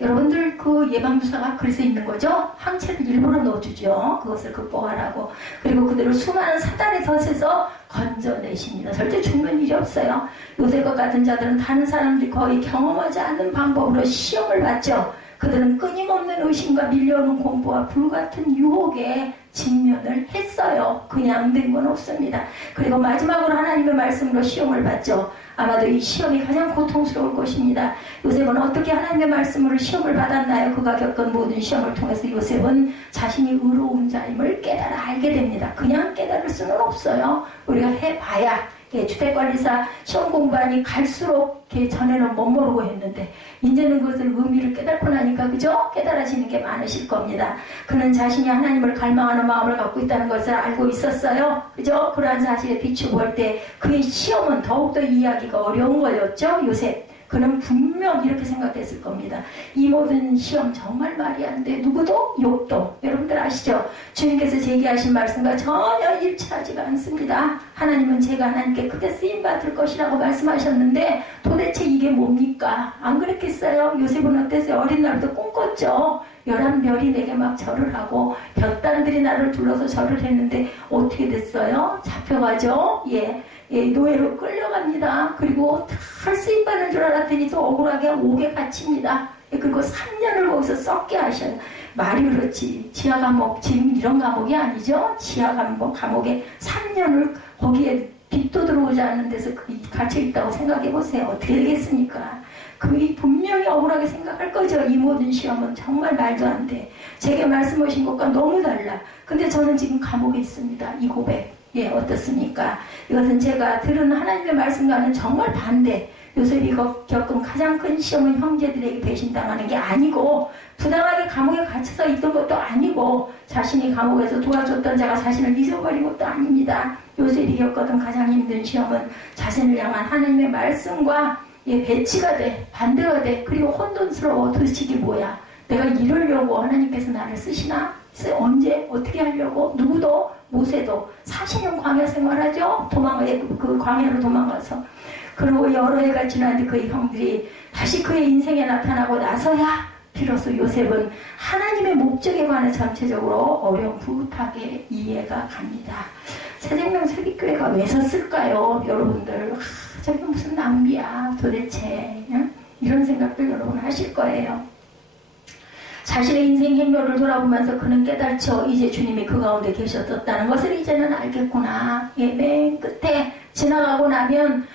여러분들 그 예방주사가 그래서 있는 거죠. 항체를 일부러 넣어주죠. 그것을 극복하라고. 그리고 그들을 수많은 사단의 덫에서 건져내십니다. 절대 죽는 일이 없어요. 요새과 같은 자들은 다른 사람들이 거의 경험하지 않는 방법으로 시험을 받죠. 그들은 끊임없는 의심과 밀려오는 공포와 불같은 유혹에 직면을 했어요. 그냥 된 건 없습니다. 그리고 마지막으로 하나님의 말씀으로 시험을 받죠. 아마도 이 시험이 가장 고통스러울 것입니다. 요셉은 어떻게 하나님의 말씀으로 시험을 받았나요? 그가 겪은 모든 시험을 통해서 요셉은 자신이 의로운 자임을 깨달아 알게 됩니다. 그냥 깨달을 수는 없어요. 우리가 해봐야 주택관리사 시험 공부하니 갈수록 전에는 못 모르고 했는데 이제는 그것을 의미를 깨닫고 나니까 그죠? 깨달아지는 게 많으실 겁니다. 그는 자신이 하나님을 갈망하는 마음을 갖고 있다는 것을 알고 있었어요. 그죠? 그러한 사실에 비추볼 때 그의 시험은 더욱더 이해하기가 어려운 거였죠. 요셉. 그는 분명 이렇게 생각했을 겁니다. 이 모든 시험 정말 말이 안 돼. 누구도? 욕도. 여러분들 아시죠? 주님께서 제기하신 말씀과 전혀 일치하지가 않습니다. 하나님은 제가 하나님께 크게 쓰임받을 것이라고 말씀하셨는데 도대체 이게 뭡니까? 안 그랬겠어요? 요셉은 어땠어요? 어린 날부터 꿈꿨죠. 11별이 내게 막 절을 하고 볕단들이 나를 둘러서 절을 했는데 어떻게 됐어요? 잡혀가죠? 예, 노예로 끌려갑니다. 그리고 다 쓰임받는 줄 알았더니 또 억울하게 옥에 갇힙니다. 그리고 3년을 거기서 썩게 하셔요. 말이 그렇지. 지하 감옥, 지금 이런 감옥이 아니죠? 지하 감옥에 3년을 거기에 빛도 들어오지 않는 데서 갇혀있다고 생각해보세요. 어떻게 되겠습니까? 그게 분명히 억울하게 생각할 거죠. 이 모든 시험은 정말 말도 안 돼. 제게 말씀하신 것과 너무 달라. 근데 저는 지금 감옥에 있습니다. 이 고백. 예, 어떻습니까? 이것은 제가 들은 하나님의 말씀과는 정말 반대. 요셉이 겪은 가장 큰 시험은 형제들에게 배신당하는 게 아니고 부당하게 감옥에 갇혀서 있던 것도 아니고 자신이 감옥에서 도와줬던 자가 자신을 잊어버린 것도 아닙니다. 요셉이 겪었던 가장 힘든 시험은 자신을 향한 하나님의 말씀과 배치가 돼, 반대가 돼. 그리고 혼돈스러워. 도대체 이게 뭐야? 내가 이러려고 하나님께서 나를 쓰시나? 언제? 어떻게 하려고? 누구도? 모세도 40년 광야 생활하죠? 그 광야로 도망가서. 그리고 여러 해가 지났는데 그의 형들이 다시 그의 인생에 나타나고 나서야 비로소 요셉은 하나님의 목적에 관해 전체적으로 어렴풋하게 이해가 갑니다. 새생명 세빛교회가 왜 섰을까요? 여러분들 저게 무슨 낭비야 도대체. 응? 이런 생각들 여러분 하실 거예요. 자신의 인생 행로를 돌아보면서 그는 깨달죠. 이제 주님이 그 가운데 계셨다는 것을 이제는 알겠구나. 맨 끝에 지나가고 나면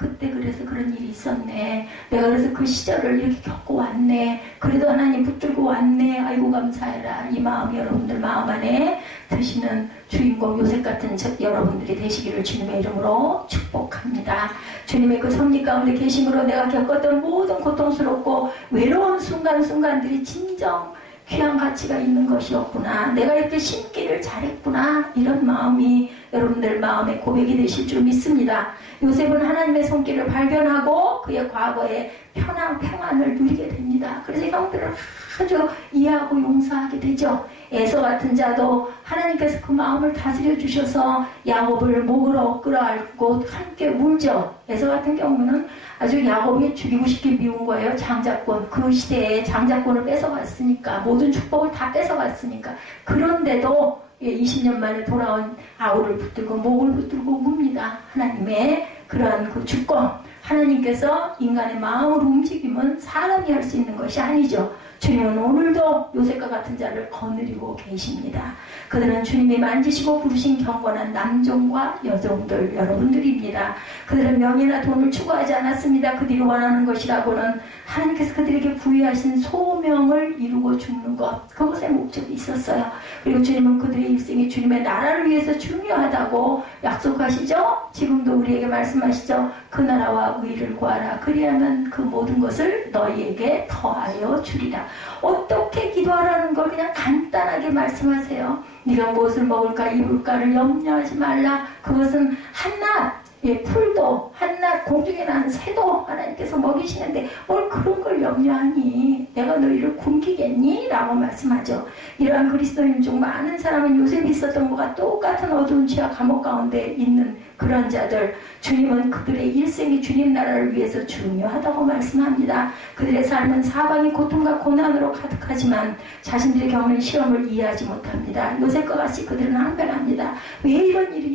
그때 그래서 그런 일이 있었네. 내가 그래서 그 시절을 이렇게 겪어왔네. 그래도 하나님 붙들고 왔네. 아이고 감사해라. 이 마음이 여러분들 마음 안에 드시는 주인공 요셉 같은 여러분들이 되시기를 주님의 이름으로 축복합니다. 주님의 그 섭리 가운데 계심으로 내가 겪었던 모든 고통스럽고 외로운 순간순간들이 진정 귀한 가치가 있는 것이었구나. 내가 이렇게 심기를 잘했구나. 이런 마음이 여러분들 마음의 고백이 되실 줄 믿습니다. 요셉은 하나님의 손길을 발견하고 그의 과거의 평안을 누리게 됩니다. 그래서 형들을 아주 이해하고 용서하게 되죠. 에서 같은 자도 하나님께서 그 마음을 다스려 주셔서 야곱을 목으로 끌어안고 함께 울죠. 에서 같은 경우는 아주 야곱이 죽이고 싶게 미운 거예요. 장자권. 그 시대에 장자권을 뺏어갔으니까, 모든 축복을 다 뺏어갔으니까. 그런데도 20년 만에 돌아온 아우를 붙들고 목을 붙들고 웁니다. 하나님의 그러한 그 주권. 하나님께서 인간의 마음을 움직이면 사람이 할 수 있는 것이 아니죠. 주님은 오늘도 요셉과 같은 자를 거느리고 계십니다. 그들은 주님이 만지시고 부르신 경건한 남종과 여종들 여러분들입니다. 그들은 명예나 돈을 추구하지 않았습니다. 그들이 원하는 것이라고는 하나님께서 그들에게 부여하신 소명을 이루고 죽는 것, 그것에 목적이 있었어요. 그리고 주님은 그들의 일생이 주님의 나라를 위해서 중요하다고 약속하시죠. 지금도 우리에게 말씀하시죠. 그 나라와 의를 구하라. 그리하면 그 모든 것을 너희에게 더하여 주리라. 어떻게 기도하라는 걸 그냥 간단하게 말씀하세요. 네가 무엇을 먹을까 입을까를 염려하지 말라. 그것은 한낱 풀도 한낱 공중에 나는 새도 하나님께서 먹이시는데 뭘 그런 걸 염려하니? 내가 너희를 굶기겠니? 라고 말씀하죠. 이러한 그리스도인 중 많은 사람은 요셉이 있었던 것과 똑같은 어두운 지하 감옥 가운데 있는 그런 자들, 주님은 그들의 일생이 주님 나라를 위해서 중요하다고 말씀합니다. 그들의 삶은 사방이 고통과 고난으로 가득하지만 자신들이 겪는 시험을 이해하지 못합니다. 요셉과 같이 그들은 항변합니다. 왜 이런 일이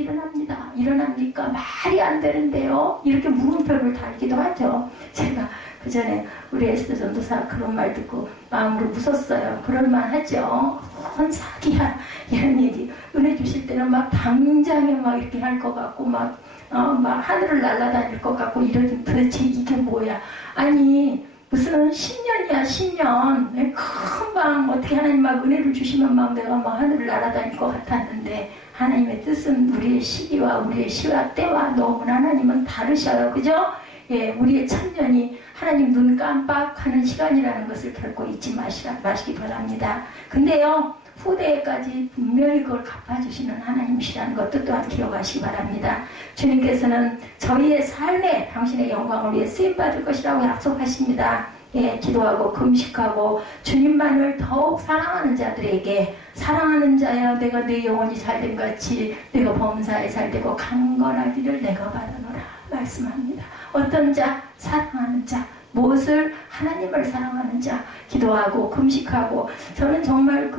일어납니까? 말이 안 되는데요. 이렇게 물음표를 달기도 하죠. 제가 그 전에 우리 에스더 전도사 그런 말 듣고 마음으로 웃었어요. 그럴만 하죠. 사기야. 이런 얘기. 은혜 주실 때는 막 당장에 막 이렇게 할 것 같고 막 하늘을 날아다닐 것 같고 이러지. 도대체 이게 뭐야. 아니 무슨 10년이야 10년. 금방 어떻게 하나님 막 은혜를 주시면 막 내가 막 하늘을 날아다닐 것 같았는데 하나님의 뜻은 우리의 시기와 우리의 시와 때와 너무나 하나님은 다르셔요. 그죠? 예, 우리의 천년이 하나님 눈 깜빡하는 시간이라는 것을 결코 잊지 마시기 바랍니다. 근데요, 후대에까지 분명히 그걸 갚아주시는 하나님이시라는 것도 또한 기억하시기 바랍니다. 주님께서는 저희의 삶에 당신의 영광을 위해 쓰임받을 것이라고 약속하십니다. 예, 기도하고 금식하고 주님만을 더욱 사랑하는 자들에게 사랑하는 자야 내가 내 영혼이 살된 같이 내가 범사에 살되고 강건하기를 내가 바라노라 말씀합니다. 어떤 자? 사랑하는 자. 무엇을? 하나님을 사랑하는 자. 기도하고 금식하고 저는 정말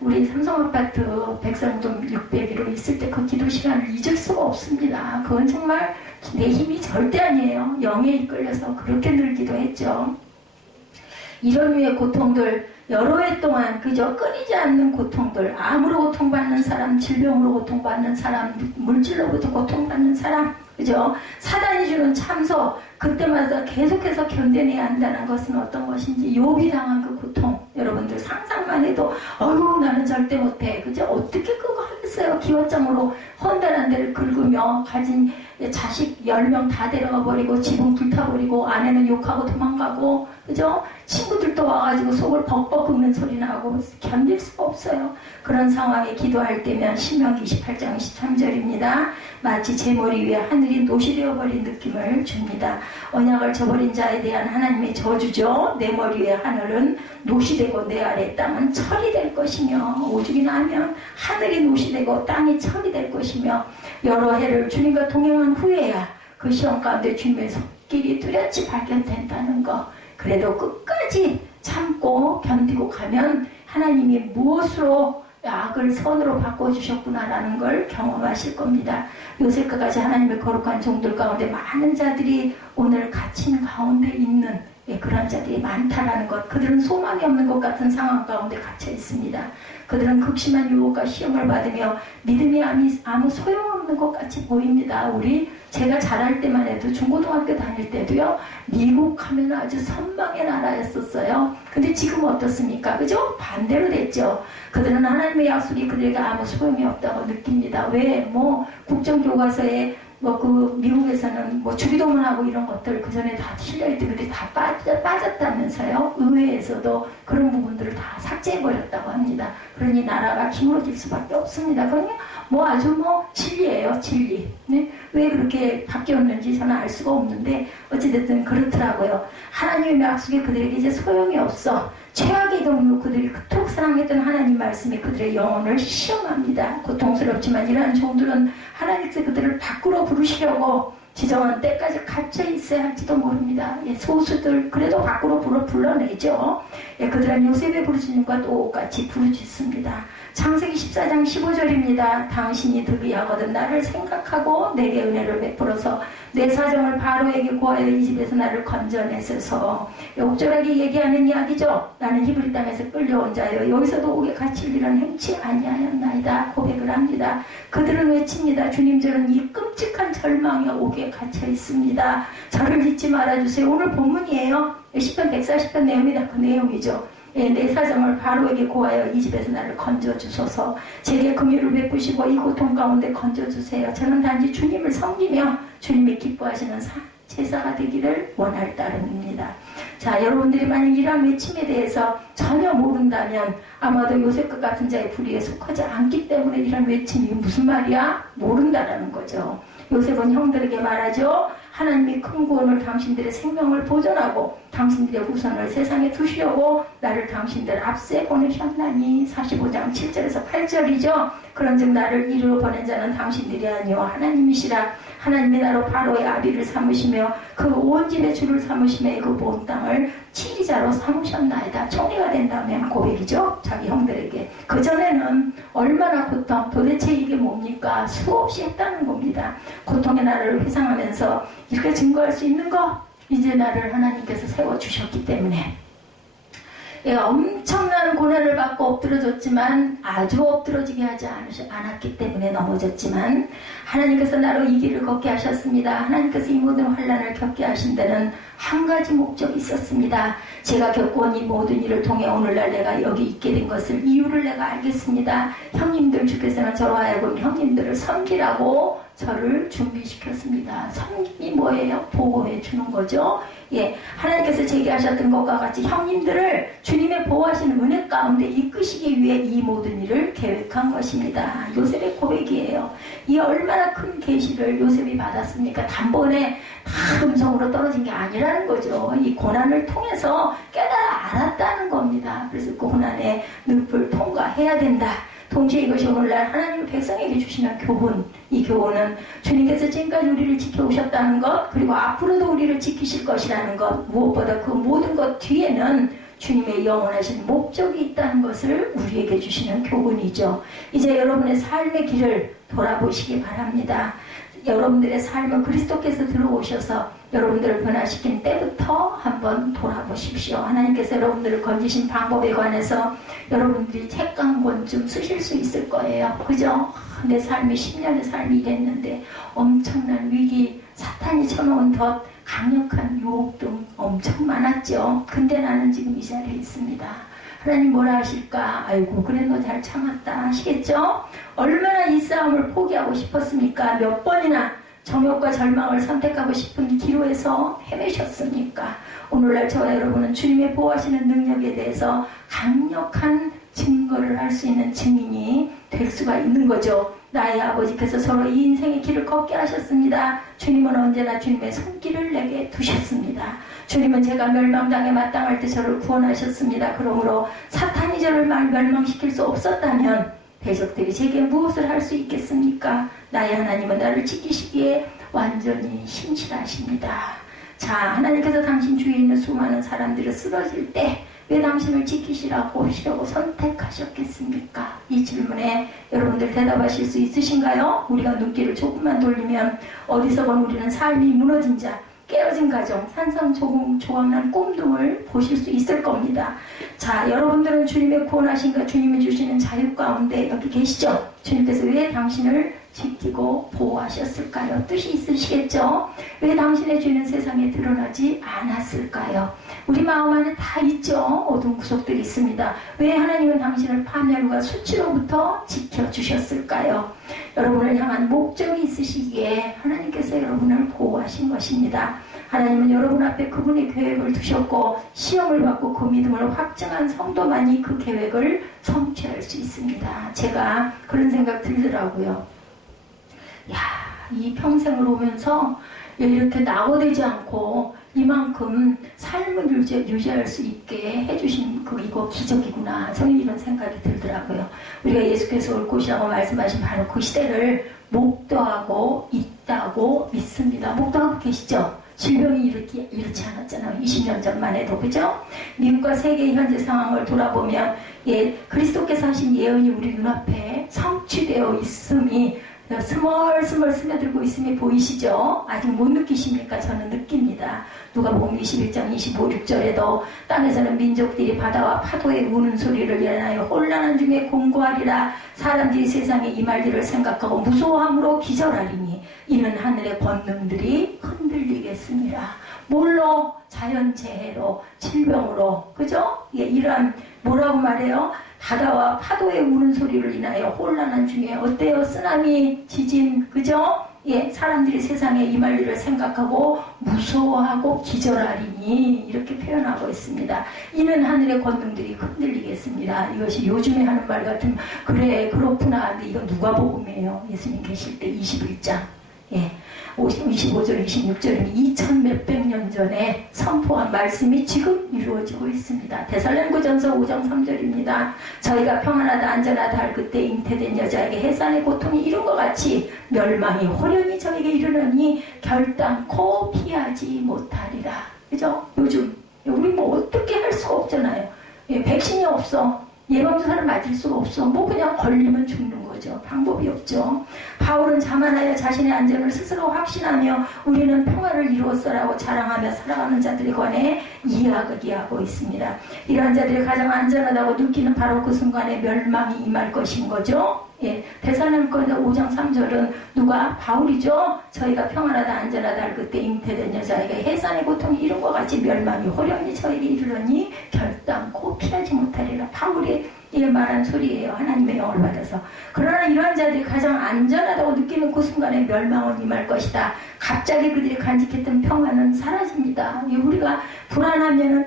우리 삼성아파트 백성동 601호 있을 때 그 기도 시간을 잊을 수가 없습니다. 그건 정말 내 힘이 절대 아니에요. 영에 이끌려서 그렇게 늘 기도했죠. 이런 류의 고통들 여러 해 동안 그저 끊이지 않는 고통들, 암으로 고통받는 사람, 질병으로 고통받는 사람, 물질로부터 고통받는 사람, 그죠? 사단이 주는 참소, 그때마다 계속해서 견뎌내야 한다는 것은 어떤 것인지, 욥이 당한 그 고통, 여러분들 상상만 해도 어휴 나는 절대 못해, 그죠? 어떻게 그거 하겠어요? 기왓장으로 헌단한 데를 긁으며 가진 자식 10명 다 데려가 버리고 집은 불타버리고 아내는 욕하고 도망가고, 그죠? 친구들도 와가지고 속을 벅벅 긁는 소리 나고 견딜 수가 없어요. 그런 상황에 기도할 때면 신명기 28장 23절입니다. 마치 제 머리 위에 하늘이 노시되어 버린 느낌을 줍니다. 언약을 저버린 자에 대한 하나님의 저주죠. 내 머리 위에 하늘은 노시되고 내 아래 땅은 철이 될 것이며, 오죽이 나면 하늘이 노시되고 땅이 철이 될 것이며, 여러 해를 주님과 동행한 후에야 그 시험 가운데 주님의 손길이 뚜렷이 발견된다는 것. 그래도 끝까지 참고 견디고 가면 하나님이 무엇으로 악을 선으로 바꿔주셨구나라는 걸 경험하실 겁니다. 요셉과 같이 하나님의 거룩한 종들 가운데 많은 자들이 오늘 갇힌 가운데 있는 예, 그런 자들이 많다라는 것. 그들은 소망이 없는 것 같은 상황 가운데 갇혀 있습니다. 그들은 극심한 유혹과 시험을 받으며 믿음이 아무 소용없는 것 같이 보입니다. 제가 자랄 때만 해도 중고등학교 다닐 때도요, 미국 하면 아주 선망의 나라였었어요. 근데 지금 어떻습니까? 그죠? 반대로 됐죠. 그들은 하나님의 약속이 그들에게 아무 소용이 없다고 느낍니다. 왜? 국정교과서에 미국에서는 주기도문하고 이런 것들 그 전에 다 실려있던 것들이 다 빠졌다면서요. 의회에서도 그런 부분들을 다 삭제해버렸다고 합니다. 그러니 나라가 기울어질 수밖에 없습니다. 그러니 아주 진리예요, 진리. 네? 왜 그렇게 바뀌었는지 저는 알 수가 없는데 어찌됐든 그렇더라고요. 하나님의 약속이 그들에게 이제 소용이 없어. 최악의 경우 그들이 그토록 사랑했던 하나님 말씀이 그들의 영혼을 시험합니다. 고통스럽지만 이러한 종들은 하나님께서 그들을 밖으로 부르시려고 지정한 때까지 갇혀 있어야 할지도 모릅니다. 예, 소수들 그래도 밖으로 불러내죠. 예, 그들은 요셉의 부르짖음과 똑같이 부르짖습니다. 창세기 14장 15절입니다. 당신이 득의하거든 나를 생각하고 내게 은혜를 베풀어서 내 사정을 바로에게 고하여 이 집에서 나를 건져내소서. 옥절하게 얘기하는 이야기죠. 나는 히브리 땅에서 끌려온 자여 여기서도 옥에 갇힐 일은 행치 아니하였나이다 고백을 합니다. 그들은 외칩니다. 주님, 저는 이 끔찍한 절망의 옥에 갇혀 있습니다. 저를 잊지 말아주세요. 오늘 본문이에요. 시편 140편 내용이다. 그 내용이죠. 예, 내 사정을 바로에게 고하여 이 집에서 나를 건져주소서. 제게 긍휼을 베푸시고 이 고통 가운데 건져주세요. 저는 단지 주님을 섬기며 주님이 기뻐하시는 제사가 되기를 원할 따름입니다. 자, 여러분들이 만약 이러한 외침에 대해서 전혀 모른다면 아마도 요셉과 같은 자의 불의에 속하지 않기 때문에 이런 외침이 무슨 말이야? 모른다라는 거죠. 요셉은 형들에게 말하죠. 하나님이 큰 구원을 당신들의 생명을 보존하고 당신들의 후손을 세상에 두시려고 나를 당신들 앞세 보내셨나니. 45장 7절에서 8절이죠. 그런즉 나를 이루어 보낸 자는 당신들이 아니요 하나님이시라. 하나님이 나로 바로의 아비를 삼으시며 그 온 집의 주를 삼으시며 그 온 땅을 치리자로 삼으셨나이다. 총리가 된다면 고백이죠. 자기 형들에게. 그전에는 얼마나 고통, 도대체 이게 뭡니까? 수없이 했다는 겁니다. 고통의 나라를 회상하면서 이렇게 증거할 수 있는 거, 이제 나를 하나님께서 세워주셨기 때문에. 예, 엄청난 고난을 받고 엎드러졌지만 아주 엎드러지게 하지 않았기 때문에 넘어졌지만 하나님께서 나로 이 길을 걷게 하셨습니다. 하나님께서 이 모든 환난을 겪게 하신 데는 한 가지 목적이 있었습니다. 제가 겪어온 이 모든 일을 통해 오늘날 내가 여기 있게 된 것을 이유를 내가 알겠습니다. 형님들 주께서는 저로 하여금 형님들을 섬기라고 저를 준비시켰습니다. 섬김이 뭐예요? 보호해 주는 거죠. 예, 하나님께서 제게 하셨던 것과 같이 형님들을 주님의 보호하시는 은혜 가운데 이끄시기 위해 이 모든 일을 계획한 것입니다. 요셉의 고백이에요. 이 얼마나 큰 계시를 요셉이 받았습니까? 단번에 다 음성으로 떨어진 게 아니라는 거죠. 이 고난을 통해서 깨달아 알았다는 겁니다. 그래서 그 고난의 늪을 통과해야 된다. 동시에 이것이 오늘날 하나님의 백성에게 주시는 교훈, 이 교훈은 주님께서 지금까지 우리를 지켜오셨다는 것, 그리고 앞으로도 우리를 지키실 것이라는 것, 무엇보다 그 모든 것 뒤에는 주님의 영원하신 목적이 있다는 것을 우리에게 주시는 교훈이죠. 이제 여러분의 삶의 길을 돌아보시기 바랍니다. 여러분들의 삶은 그리스도께서 들어오셔서 여러분들을 변화시킨 때부터 한번 돌아보십시오. 하나님께서 여러분들을 건지신 방법에 관해서 여러분들이 책 한 권쯤 쓰실 수 있을 거예요. 그죠? 내 삶이 10년의 삶이 이랬는데 엄청난 위기, 사탄이 쳐놓은 덫, 강력한 유혹 등 엄청 많았죠. 근데 나는 지금 이 자리에 있습니다. 하나님 뭐라 하실까? 아이고 그래 너 잘 참았다 하시겠죠? 얼마나 이 싸움을 포기하고 싶었습니까? 몇 번이나 정욕과 절망을 선택하고 싶은 기로에서 헤매셨습니까? 오늘날 저와 여러분은 주님의 보호하시는 능력에 대해서 강력한 증거를 할 수 있는 증인이 될 수가 있는 거죠. 나의 아버지께서 서로 이 인생의 길을 걷게 하셨습니다. 주님은 언제나 주님의 손길을 내게 두셨습니다. 주님은 제가 멸망당에 마땅할 때 저를 구원하셨습니다. 그러므로 사탄이 저를 멸망시킬 수 없었다면 대적들이 제게 무엇을 할 수 있겠습니까? 나의 하나님은 나를 지키시기에 완전히 신실하십니다. 자, 하나님께서 당신 주위에 있는 수많은 사람들이 쓰러질 때 왜 당신을 지키시라고 하시려고 선택하셨겠습니까? 이 질문에 여러분들 대답하실 수 있으신가요? 우리가 눈길을 조금만 돌리면 어디서건 우리는 삶이 무너진 자, 깨어진 가정, 산산조각난 꿈등을 보실 수 있을 겁니다. 자, 여러분들은 주님의 구원하신가 주님이 주시는 자유 가운데 여기 계시죠? 주님께서 왜 당신을 지키고 보호하셨을까요? 뜻이 있으시겠죠? 왜 당신의 죄는 세상에 드러나지 않았을까요? 우리 마음 안에 다 있죠? 어두운 구석들이 있습니다. 왜 하나님은 당신을 파멸과 수치로부터 지켜주셨을까요? 여러분을 향한 목적이 있으시기에 하나님께서 여러분을 보호하신 것입니다. 하나님은 여러분 앞에 그분의 계획을 두셨고 시험을 받고 그 믿음을 확증한 성도만이 그 계획을 성취할 수 있습니다. 제가 그런 생각 들더라고요. 야, 이 평생을 오면서 이렇게 낙오되지 않고 이만큼 삶을 유지할 수 있게 해주신 이거 기적이구나. 저는 이런 생각이 들더라고요. 우리가 예수께서 올 곳이라고 말씀하신 바로 그 시대를 목도하고 있다고 믿습니다. 목도하고 계시죠? 질병이 이렇지 않았잖아요. 20년 전만 해도, 그죠? 미국과 세계의 현재 상황을 돌아보면, 그리스도께서 하신 예언이 우리 눈앞에 성취되어 있음이 스멀스멀 스며들고 있음이 보이시죠? 아직 못 느끼십니까? 저는 느낍니다. 누가복음 21장 25, 6절에도 땅에서는 민족들이 바다와 파도의 우는 소리를 인하여 혼란한 중에 공고하리라. 사람들이 세상에 임할 일을 생각하고 무소함으로 기절하리니 이는 하늘의 권능들이 흔들리겠습니다. 뭘로? 자연재해로, 질병으로, 그죠? 이러한 뭐라고 말해요? 바다와 파도의 우는 소리를 인하여 혼란한 중에 어때요? 쓰나미, 지진, 그죠? 사람들이 세상에 임할 일을 생각하고 무서워하고 기절하리니 이렇게 표현하고 있습니다. 이는 하늘의 권능들이 흔들리겠습니다. 이것이 요즘에 하는 말 같으면 그래 그렇구나. 근데 이거 누가복음이에요. 예수님 계실 때 21장 25절 26절이면 2000 몇백 년 전에 선포한 말씀이 지금 이루어지고 있습니다. 데살로니가전서 5장 3절입니다. 저희가 평안하다 안전하다 할 그때 잉태된 여자에게 해산의 고통이 이룬 것 같이 멸망이 호련히 저에게 이르려니 결단코 피하지 못하리라. 그죠? 요즘 우리 뭐 어떻게 할 수가 없잖아요. 백신이 없어. 예방주사를 맞을 수가 없어. 뭐 그냥 걸리면 죽는 거죠. 방법이 없죠. 바울은 자만하여 자신의 안전을 스스로 확신하며 우리는 평화를 이루었어라고 자랑하며 살아가는 자들에 관해 이야기하고 있습니다. 이러한 자들이 가장 안전하다고 느끼는 바로 그 순간에 멸망이 임할 것인 거죠. 데살로니가서 5장 3절은 누가? 바울이죠. 저희가 평안하다 안전하다 할 그때 잉태된 여자에게 해산의 고통이 이룬 것 같이 멸망이 호련히 저에게 이르러니 결단코 피하지 못하리라. 바울이 말한 소리예요. 하나님의 영을 받아서. 그러나 이러한 자들이 가장 안전하다고 느끼는 그 순간에 멸망은 임할 것이다. 갑자기 그들이 간직했던 평화는 사라집니다. 우리가 불안하면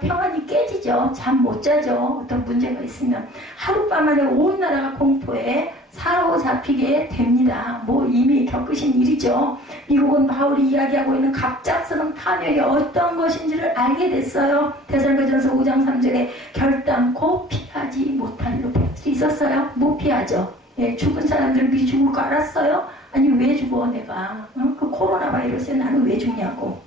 평안이 깨지죠. 잠 못 자죠. 어떤 문제가 있으면 하룻밤 만에 온 나라가 공포에 사로잡히게 됩니다. 뭐 이미 겪으신 일이죠. 미국은 바울이 이야기하고 있는 갑작스러운 파멸이 어떤 것인지를 알게 됐어요. 데살로니가전서 5장 3절에 결단코 피하지 못할 일로 피할 수 있었어요? 못 피하죠. 죽은 사람들 미리 죽을 거 알았어요? 아니 왜 죽어 내가? 그 코로나 바이러스에 나는 왜 죽냐고.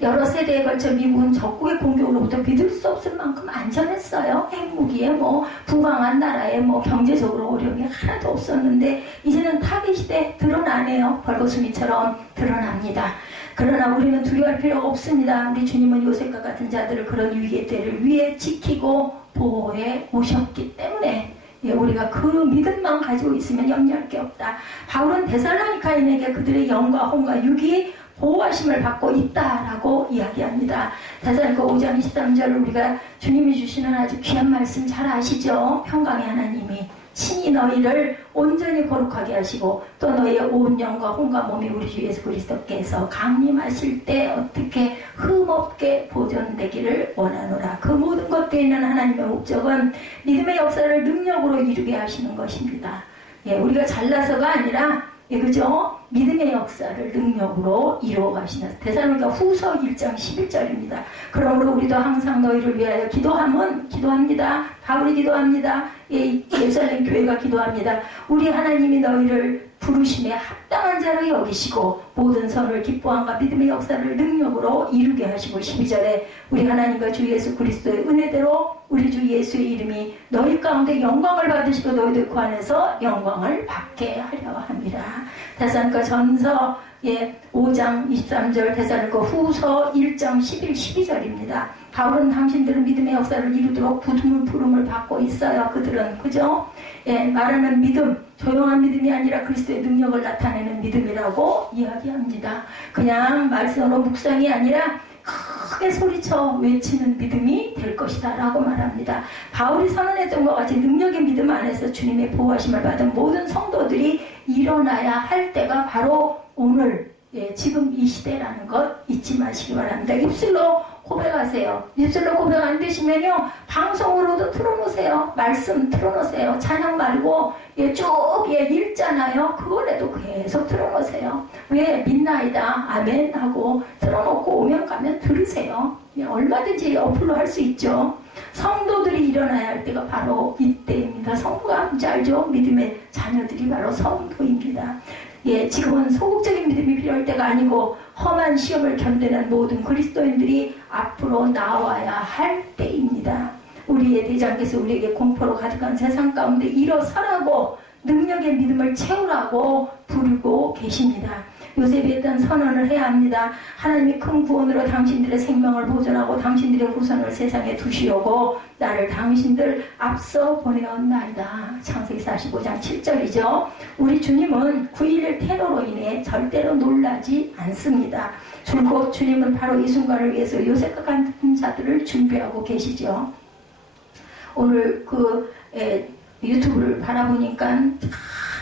여러 세대에 걸쳐 미국은 적국의 공격으로부터 믿을 수 없을 만큼 안전했어요. 핵무기에 부강한 나라에 경제적으로 어려움이 하나도 없었는데 이제는 타겟 시대 드러나네요. 벌거숭이처럼 드러납니다. 그러나 우리는 두려워할 필요가 없습니다. 우리 주님은 요셉과 같은 자들을 그런 위기의 때를 위해 지키고 보호해 오셨기 때문에 우리가 그 믿음만 가지고 있으면 염려할 게 없다. 바울은 데살로니가인에게 그들의 영과 혼과 육이 보호하심을 받고 있다라고 이야기합니다. 데살로니가 5장 23절 우리가 주님이 주시는 아주 귀한 말씀 잘 아시죠? 평강의 하나님이 친히 너희를 온전히 거룩하게 하시고 또 너희의 온 영과 혼과 몸이 우리 주 예수 그리스도께서 강림하실 때 어떻게 흠없게 보존되기를 원하노라. 그 모든 것들에 있는 하나님의 목적은 믿음의 역사를 능력으로 이루게 하시는 것입니다. 우리가 잘나서가 아니라 그죠? 믿음의 역사를 능력으로 이루어 가시는 데살로니가 후서 1장 11절입니다. 그러므로 우리도 항상 너희를 위하여 기도합니다. 바울이 기도합니다. 예루살렘 교회가 기도합니다. 우리 하나님이 너희를 부르심에 합당한 자로 여기시고 모든 선을 기뻐함과 믿음의 역사를 능력으로 이루게 하시고 12절에 우리 하나님과 주 예수 그리스도의 은혜대로 우리 주 예수의 이름이 너희 가운데 영광을 받으시고 너희들 그 안에서 영광을 받게 하려 합니다. 데살로니가 전서 5장 23절 데살로니가 후서 1장 11, 12절입니다. 바울은 당신들은 믿음의 역사를 이루도록 부름을 받고 있어요. 그들은 그죠? 말하는 믿음, 조용한 믿음이 아니라 그리스도의 능력을 나타내는 믿음이라고 이야기합니다. 그냥 말씀으로 묵상이 아니라 크게 소리쳐 외치는 믿음이 될 것이다 라고 말합니다. 바울이 선언했던 것 같이 능력의 믿음 안에서 주님의 보호하심을 받은 모든 성도들이 일어나야 할 때가 바로 오늘 지금 이 시대라는 것 잊지 마시기 바랍니다. 입술로 고백하세요. 입술로 고백 안 되시면요 방송으로도 틀어놓으세요. 말씀 틀어놓으세요. 찬양 말고 쭉 읽잖아요. 그거라도 계속 틀어놓으세요. 왜? 믿나이다 아멘 하고 틀어놓고 오면 가면 들으세요. 얼마든지 어플로 할 수 있죠. 성도들이 일어나야 할 때가 바로 이때입니다. 성도가 뭔지 알죠? 믿음의 자녀들이 바로 성도입니다. 지금은 소극적인 믿음이 필요할 때가 아니고 험한 시험을 견디는 모든 그리스도인들이 앞으로 나와야 할 때입니다. 우리의 대장께서 우리에게 공포로 가득한 세상 가운데 일어서라고 능력의 믿음을 채우라고 부르고 계십니다. 요셉이 했던 선언을 해야 합니다. 하나님이 큰 구원으로 당신들의 생명을 보존하고 당신들의 후손을 세상에 두시려고 나를 당신들 앞서 보내었나이다. 창세기 45장 7절이죠. 우리 주님은 9.11 테러로 인해 절대로 놀라지 않습니다. 줄곧 주님은 바로 이 순간을 위해서 요셉과 같은 자들을 준비하고 계시죠. 오늘 유튜브를 바라보니까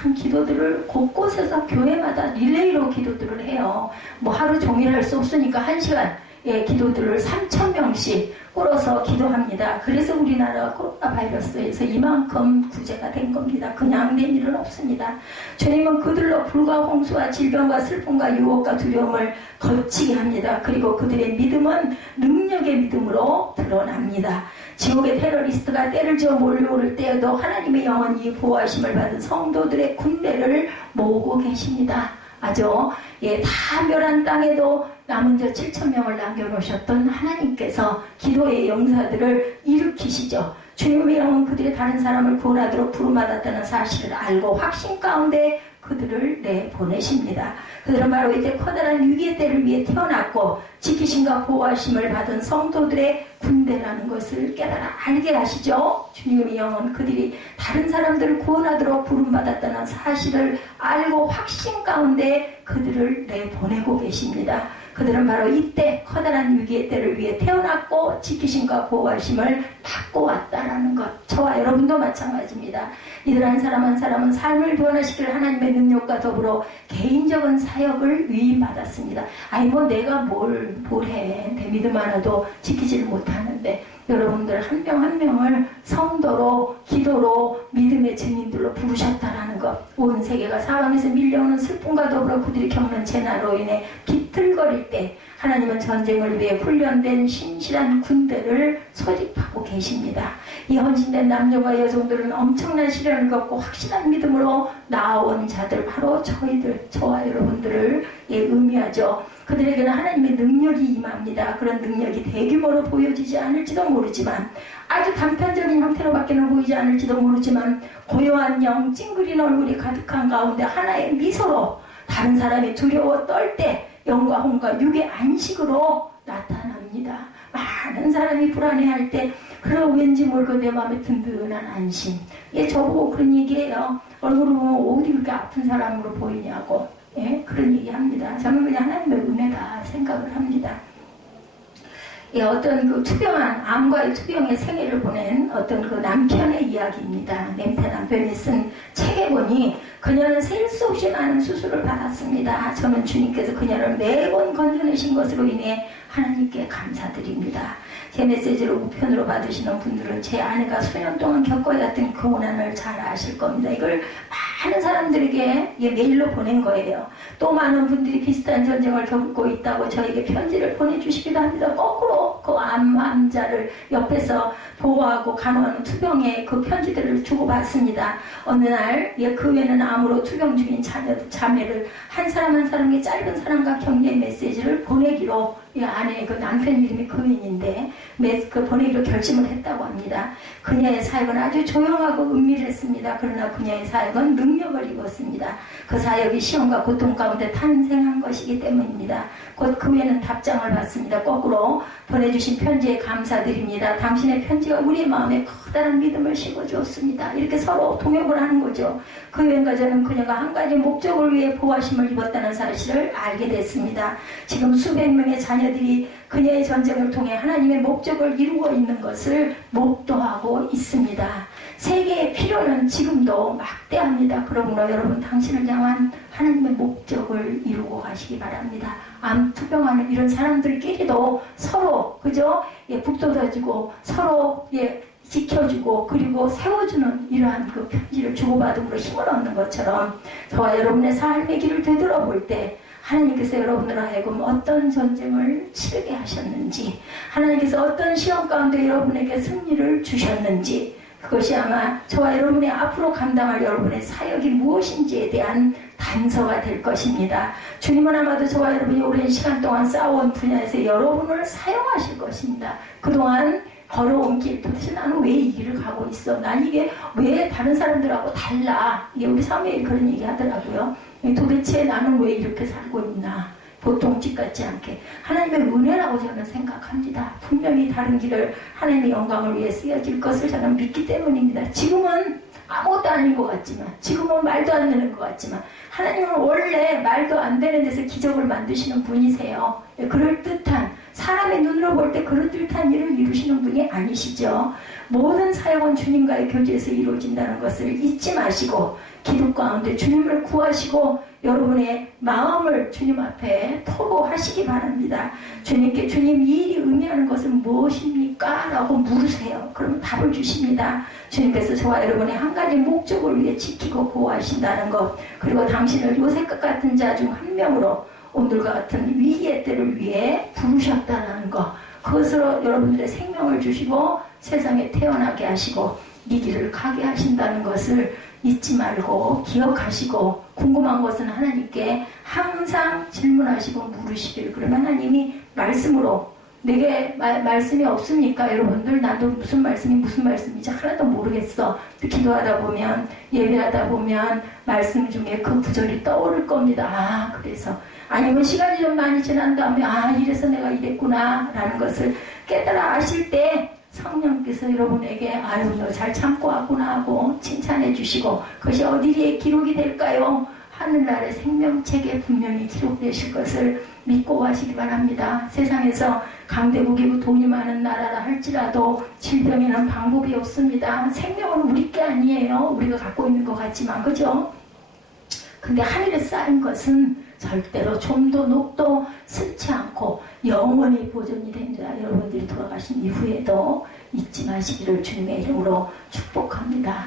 참 기도들을 곳곳에서 교회마다 릴레이로 기도들을 해요. 뭐 하루 종일 할 수 없으니까 1시간 기도들을 3,000명씩 꿇어서 기도합니다. 그래서 우리나라 코로나 바이러스에서 이만큼 구제가 된 겁니다. 그냥 된 일은 없습니다. 주님은 그들로 불과 홍수와 질병과 슬픔과 유혹과 두려움을 거치게 합니다. 그리고 그들의 믿음은 능력의 믿음으로 드러납니다. 지옥의 테러리스트가 때를 지어 몰려오를 때에도 하나님의 영원히 보호하심을 받은 성도들의 군대를 모으고 계십니다. 아죠? 다 멸한 땅에도 남은 자 7,000명을 남겨놓으셨던 하나님께서 기도의 용사들을 일으키시죠. 주님의 영은 그들이 다른 사람을 구원하도록 부름받았다는 사실을 알고 확신 가운데 그들을 내보내십니다. 그들은 바로 이때 커다란 위기의 때를 위해 태어났고 지키심과 보호하심을 받은 성도들의 군대라는 것을 깨달아 알게 하시죠. 주님의 영은 그들이 다른 사람들을 구원하도록 부름받았다는 사실을 알고 확신 가운데 그들을 내보내고 계십니다. 그들은 바로 이때 커다란 위기의 때를 위해 태어났고 지키심과 보호하심을 받고 왔다라는 것. 저와 여러분도 마찬가지입니다. 이들 한 사람 한 사람은 삶을 변화시킬 하나님의 능력과 더불어 개인적인 사역을 위임받았습니다. 내가 뭘 해. 내 믿음 하나도 지키지를 못하는데 여러분들 한 명 한 명을 성도로 기도로 믿음의 증인들로 부르셨다라는 것. 온 세계가 사방에서 밀려오는 슬픔과 더불어 그들이 겪는 재난으로 인해 비틀거릴 때 하나님은 전쟁을 위해 훈련된 신실한 군대를 소집하고 계십니다. 이 헌신된 남녀와 여성들은 엄청난 시련을 겪고 확실한 믿음으로 나아온 자들, 바로 저와 여러분들을 의미하죠. 그들에게는 하나님의 능력이 임합니다. 그런 능력이 대규모로 보여지지 않을지도 모르지만, 아주 단편적인 형태로밖에는 보이지 않을지도 모르지만, 고요한 영, 찡그린 얼굴이 가득한 가운데 하나의 미소로 다른 사람이 두려워 떨 때 영과 혼과 육의 안식으로 나타납니다. 많은 사람이 불안해할 때 그럼 왠지 모르고 내 마음에 든든한 안심. 저보고 그런 얘기해요. 얼굴을 보면 어디 그렇게 아픈 사람으로 보이냐고. 그런 얘기합니다. 저는 그냥 하나님의 은혜다 생각을 합니다. 어떤 그 투병한 암과의 투병의 생애를 보낸 어떤 그 남편의 이야기입니다. 램페 남편이 쓴 책에 보니 그녀는 셀 수 없이 많은 수술을 받았습니다. 저는 주님께서 그녀를 매번 건져내신 것으로 인해 하나님께 감사드립니다. 제 메시지를 우편으로 받으시는 분들은 제 아내가 수년 동안 겪어야 했던 그 고난을 잘 아실 겁니다. 이걸 많은 사람들에게 메일로 보낸 거예요. 또 많은 분들이 비슷한 전쟁을 겪고 있다고 저에게 편지를 보내주시기도 합니다. 거꾸로 그 암 환자를 옆에서 보호하고 간호하는 투병에 그 편지들을 주고받습니다. 어느 날 그 외에는 암으로 투병 중인 자매를 한 사람 한 사람에게 짧은 사랑과 격려의 메시지를 보내기로 이 아내 그 남편 이름이 금인인데 그 보내기로 결심을 했다고 합니다. 그녀의 사역은 아주 조용하고 은밀했습니다. 그러나 그녀의 사역은 능력을 입었습니다. 그 사역이 시험과 고통 가운데 탄생한 것이기 때문입니다. 곧 그 후에는 답장을 받습니다. 거꾸로 보내주신 편지에 감사드립니다. 당신의 편지가 우리의 마음에 커다란 믿음을 심어주었습니다. 이렇게 서로 동역을 하는 거죠. 그 후엔가 저는 그녀가 한 가지 목적을 위해 보호하심을 입었다는 사실을 알게 됐습니다. 지금 수백 명의 자녀들이 그녀의 전쟁을 통해 하나님의 목적을 이루고 있는 것을 목도하고 있습니다. 세계의 필요는 지금도 막대합니다. 그러므로 여러분 당신을 향한 하나님의 목적을 이루고 가시기 바랍니다. 암 투병하는 이런 사람들끼리도 서로 그죠? 예, 북돋아주고 서로 예, 지켜주고 그리고 세워주는 이러한 그 편지를 주고받음으로 힘을 얻는 것처럼 저와 여러분의 삶의 길을 되돌아볼 때 하나님께서 여러분으로 하여금 어떤 전쟁을 치르게 하셨는지 하나님께서 어떤 시험 가운데 여러분에게 승리를 주셨는지 그것이 아마 저와 여러분의 앞으로 감당할 여러분의 사역이 무엇인지에 대한 단서가 될 것입니다. 주님은 아마도 저와 여러분이 오랜 시간 동안 싸워온 분야에서 여러분을 사용하실 것입니다. 그동안 걸어온 길, 도대체 나는 왜 이 길을 가고 있어? 난 이게 왜 다른 사람들하고 달라? 이게 우리 사무엘이 그런 얘기 하더라고요. 도대체 나는 왜 이렇게 살고 있나? 보통 집 같지 않게 하나님의 은혜라고 저는 생각합니다. 분명히 다른 길을 하나님의 영광을 위해 쓰여질 것을 저는 믿기 때문입니다. 지금은 아무것도 아닌 것 같지만 지금은 말도 안 되는 것 같지만 하나님은 원래 말도 안 되는 데서 기적을 만드시는 분이세요. 그럴듯한 사람의 눈으로 볼 때 그럴듯한 일을 이루시는 분이 아니시죠. 모든 사역은 주님과의 교제에서 이루어진다는 것을 잊지 마시고 기도 가운데 주님을 구하시고 여러분의 마음을 주님 앞에 토로하시기 바랍니다. 주님께 주님 이 일이 의미하는 것은 무엇입니까? 라고 물으세요. 그러면 답을 주십니다. 주님께서 저와 여러분의 한 가지 목적을 위해 지키고 보호하신다는 것 그리고 당신을 요셉과 같은 자 중 한 명으로 오늘과 같은 위기의 때를 위해 부르셨다는 것 그것으로 여러분들의 생명을 주시고 세상에 태어나게 하시고 이 길을 가게 하신다는 것을 잊지 말고 기억하시고 궁금한 것은 하나님께 항상 질문하시고 물으시길 그러면 하나님이 말씀으로 내게 말씀이 없습니까? 여러분들 나도 무슨 말씀인지 하나도 모르겠어. 기도하다 보면 예배하다 보면 말씀 중에 그 구절이 떠오를 겁니다. 아 그래서 아니면 시간이 좀 많이 지난 다음에 아 이래서 내가 이랬구나 라는 것을 깨달아 아실 때 성령께서 여러분에게 아유 너 잘 참고 왔구나 하고 칭찬해 주시고 그것이 어디에 기록이 될까요? 하늘나라의 생명책에 분명히 기록되실 것을 믿고 하시기 바랍니다. 세상에서 강대국이고 돈이 많은 나라라 할지라도 질병에는 방법이 없습니다. 생명은 우리 게 아니에요. 우리가 갖고 있는 것 같지만 그죠? 근데 하늘에 쌓인 것은 절대로 좀도 녹도 슬지 않고 영원히 보존이 됩니다. 여러분들이 돌아가신 이후에도 잊지 마시기를 주님의 이름으로 축복합니다.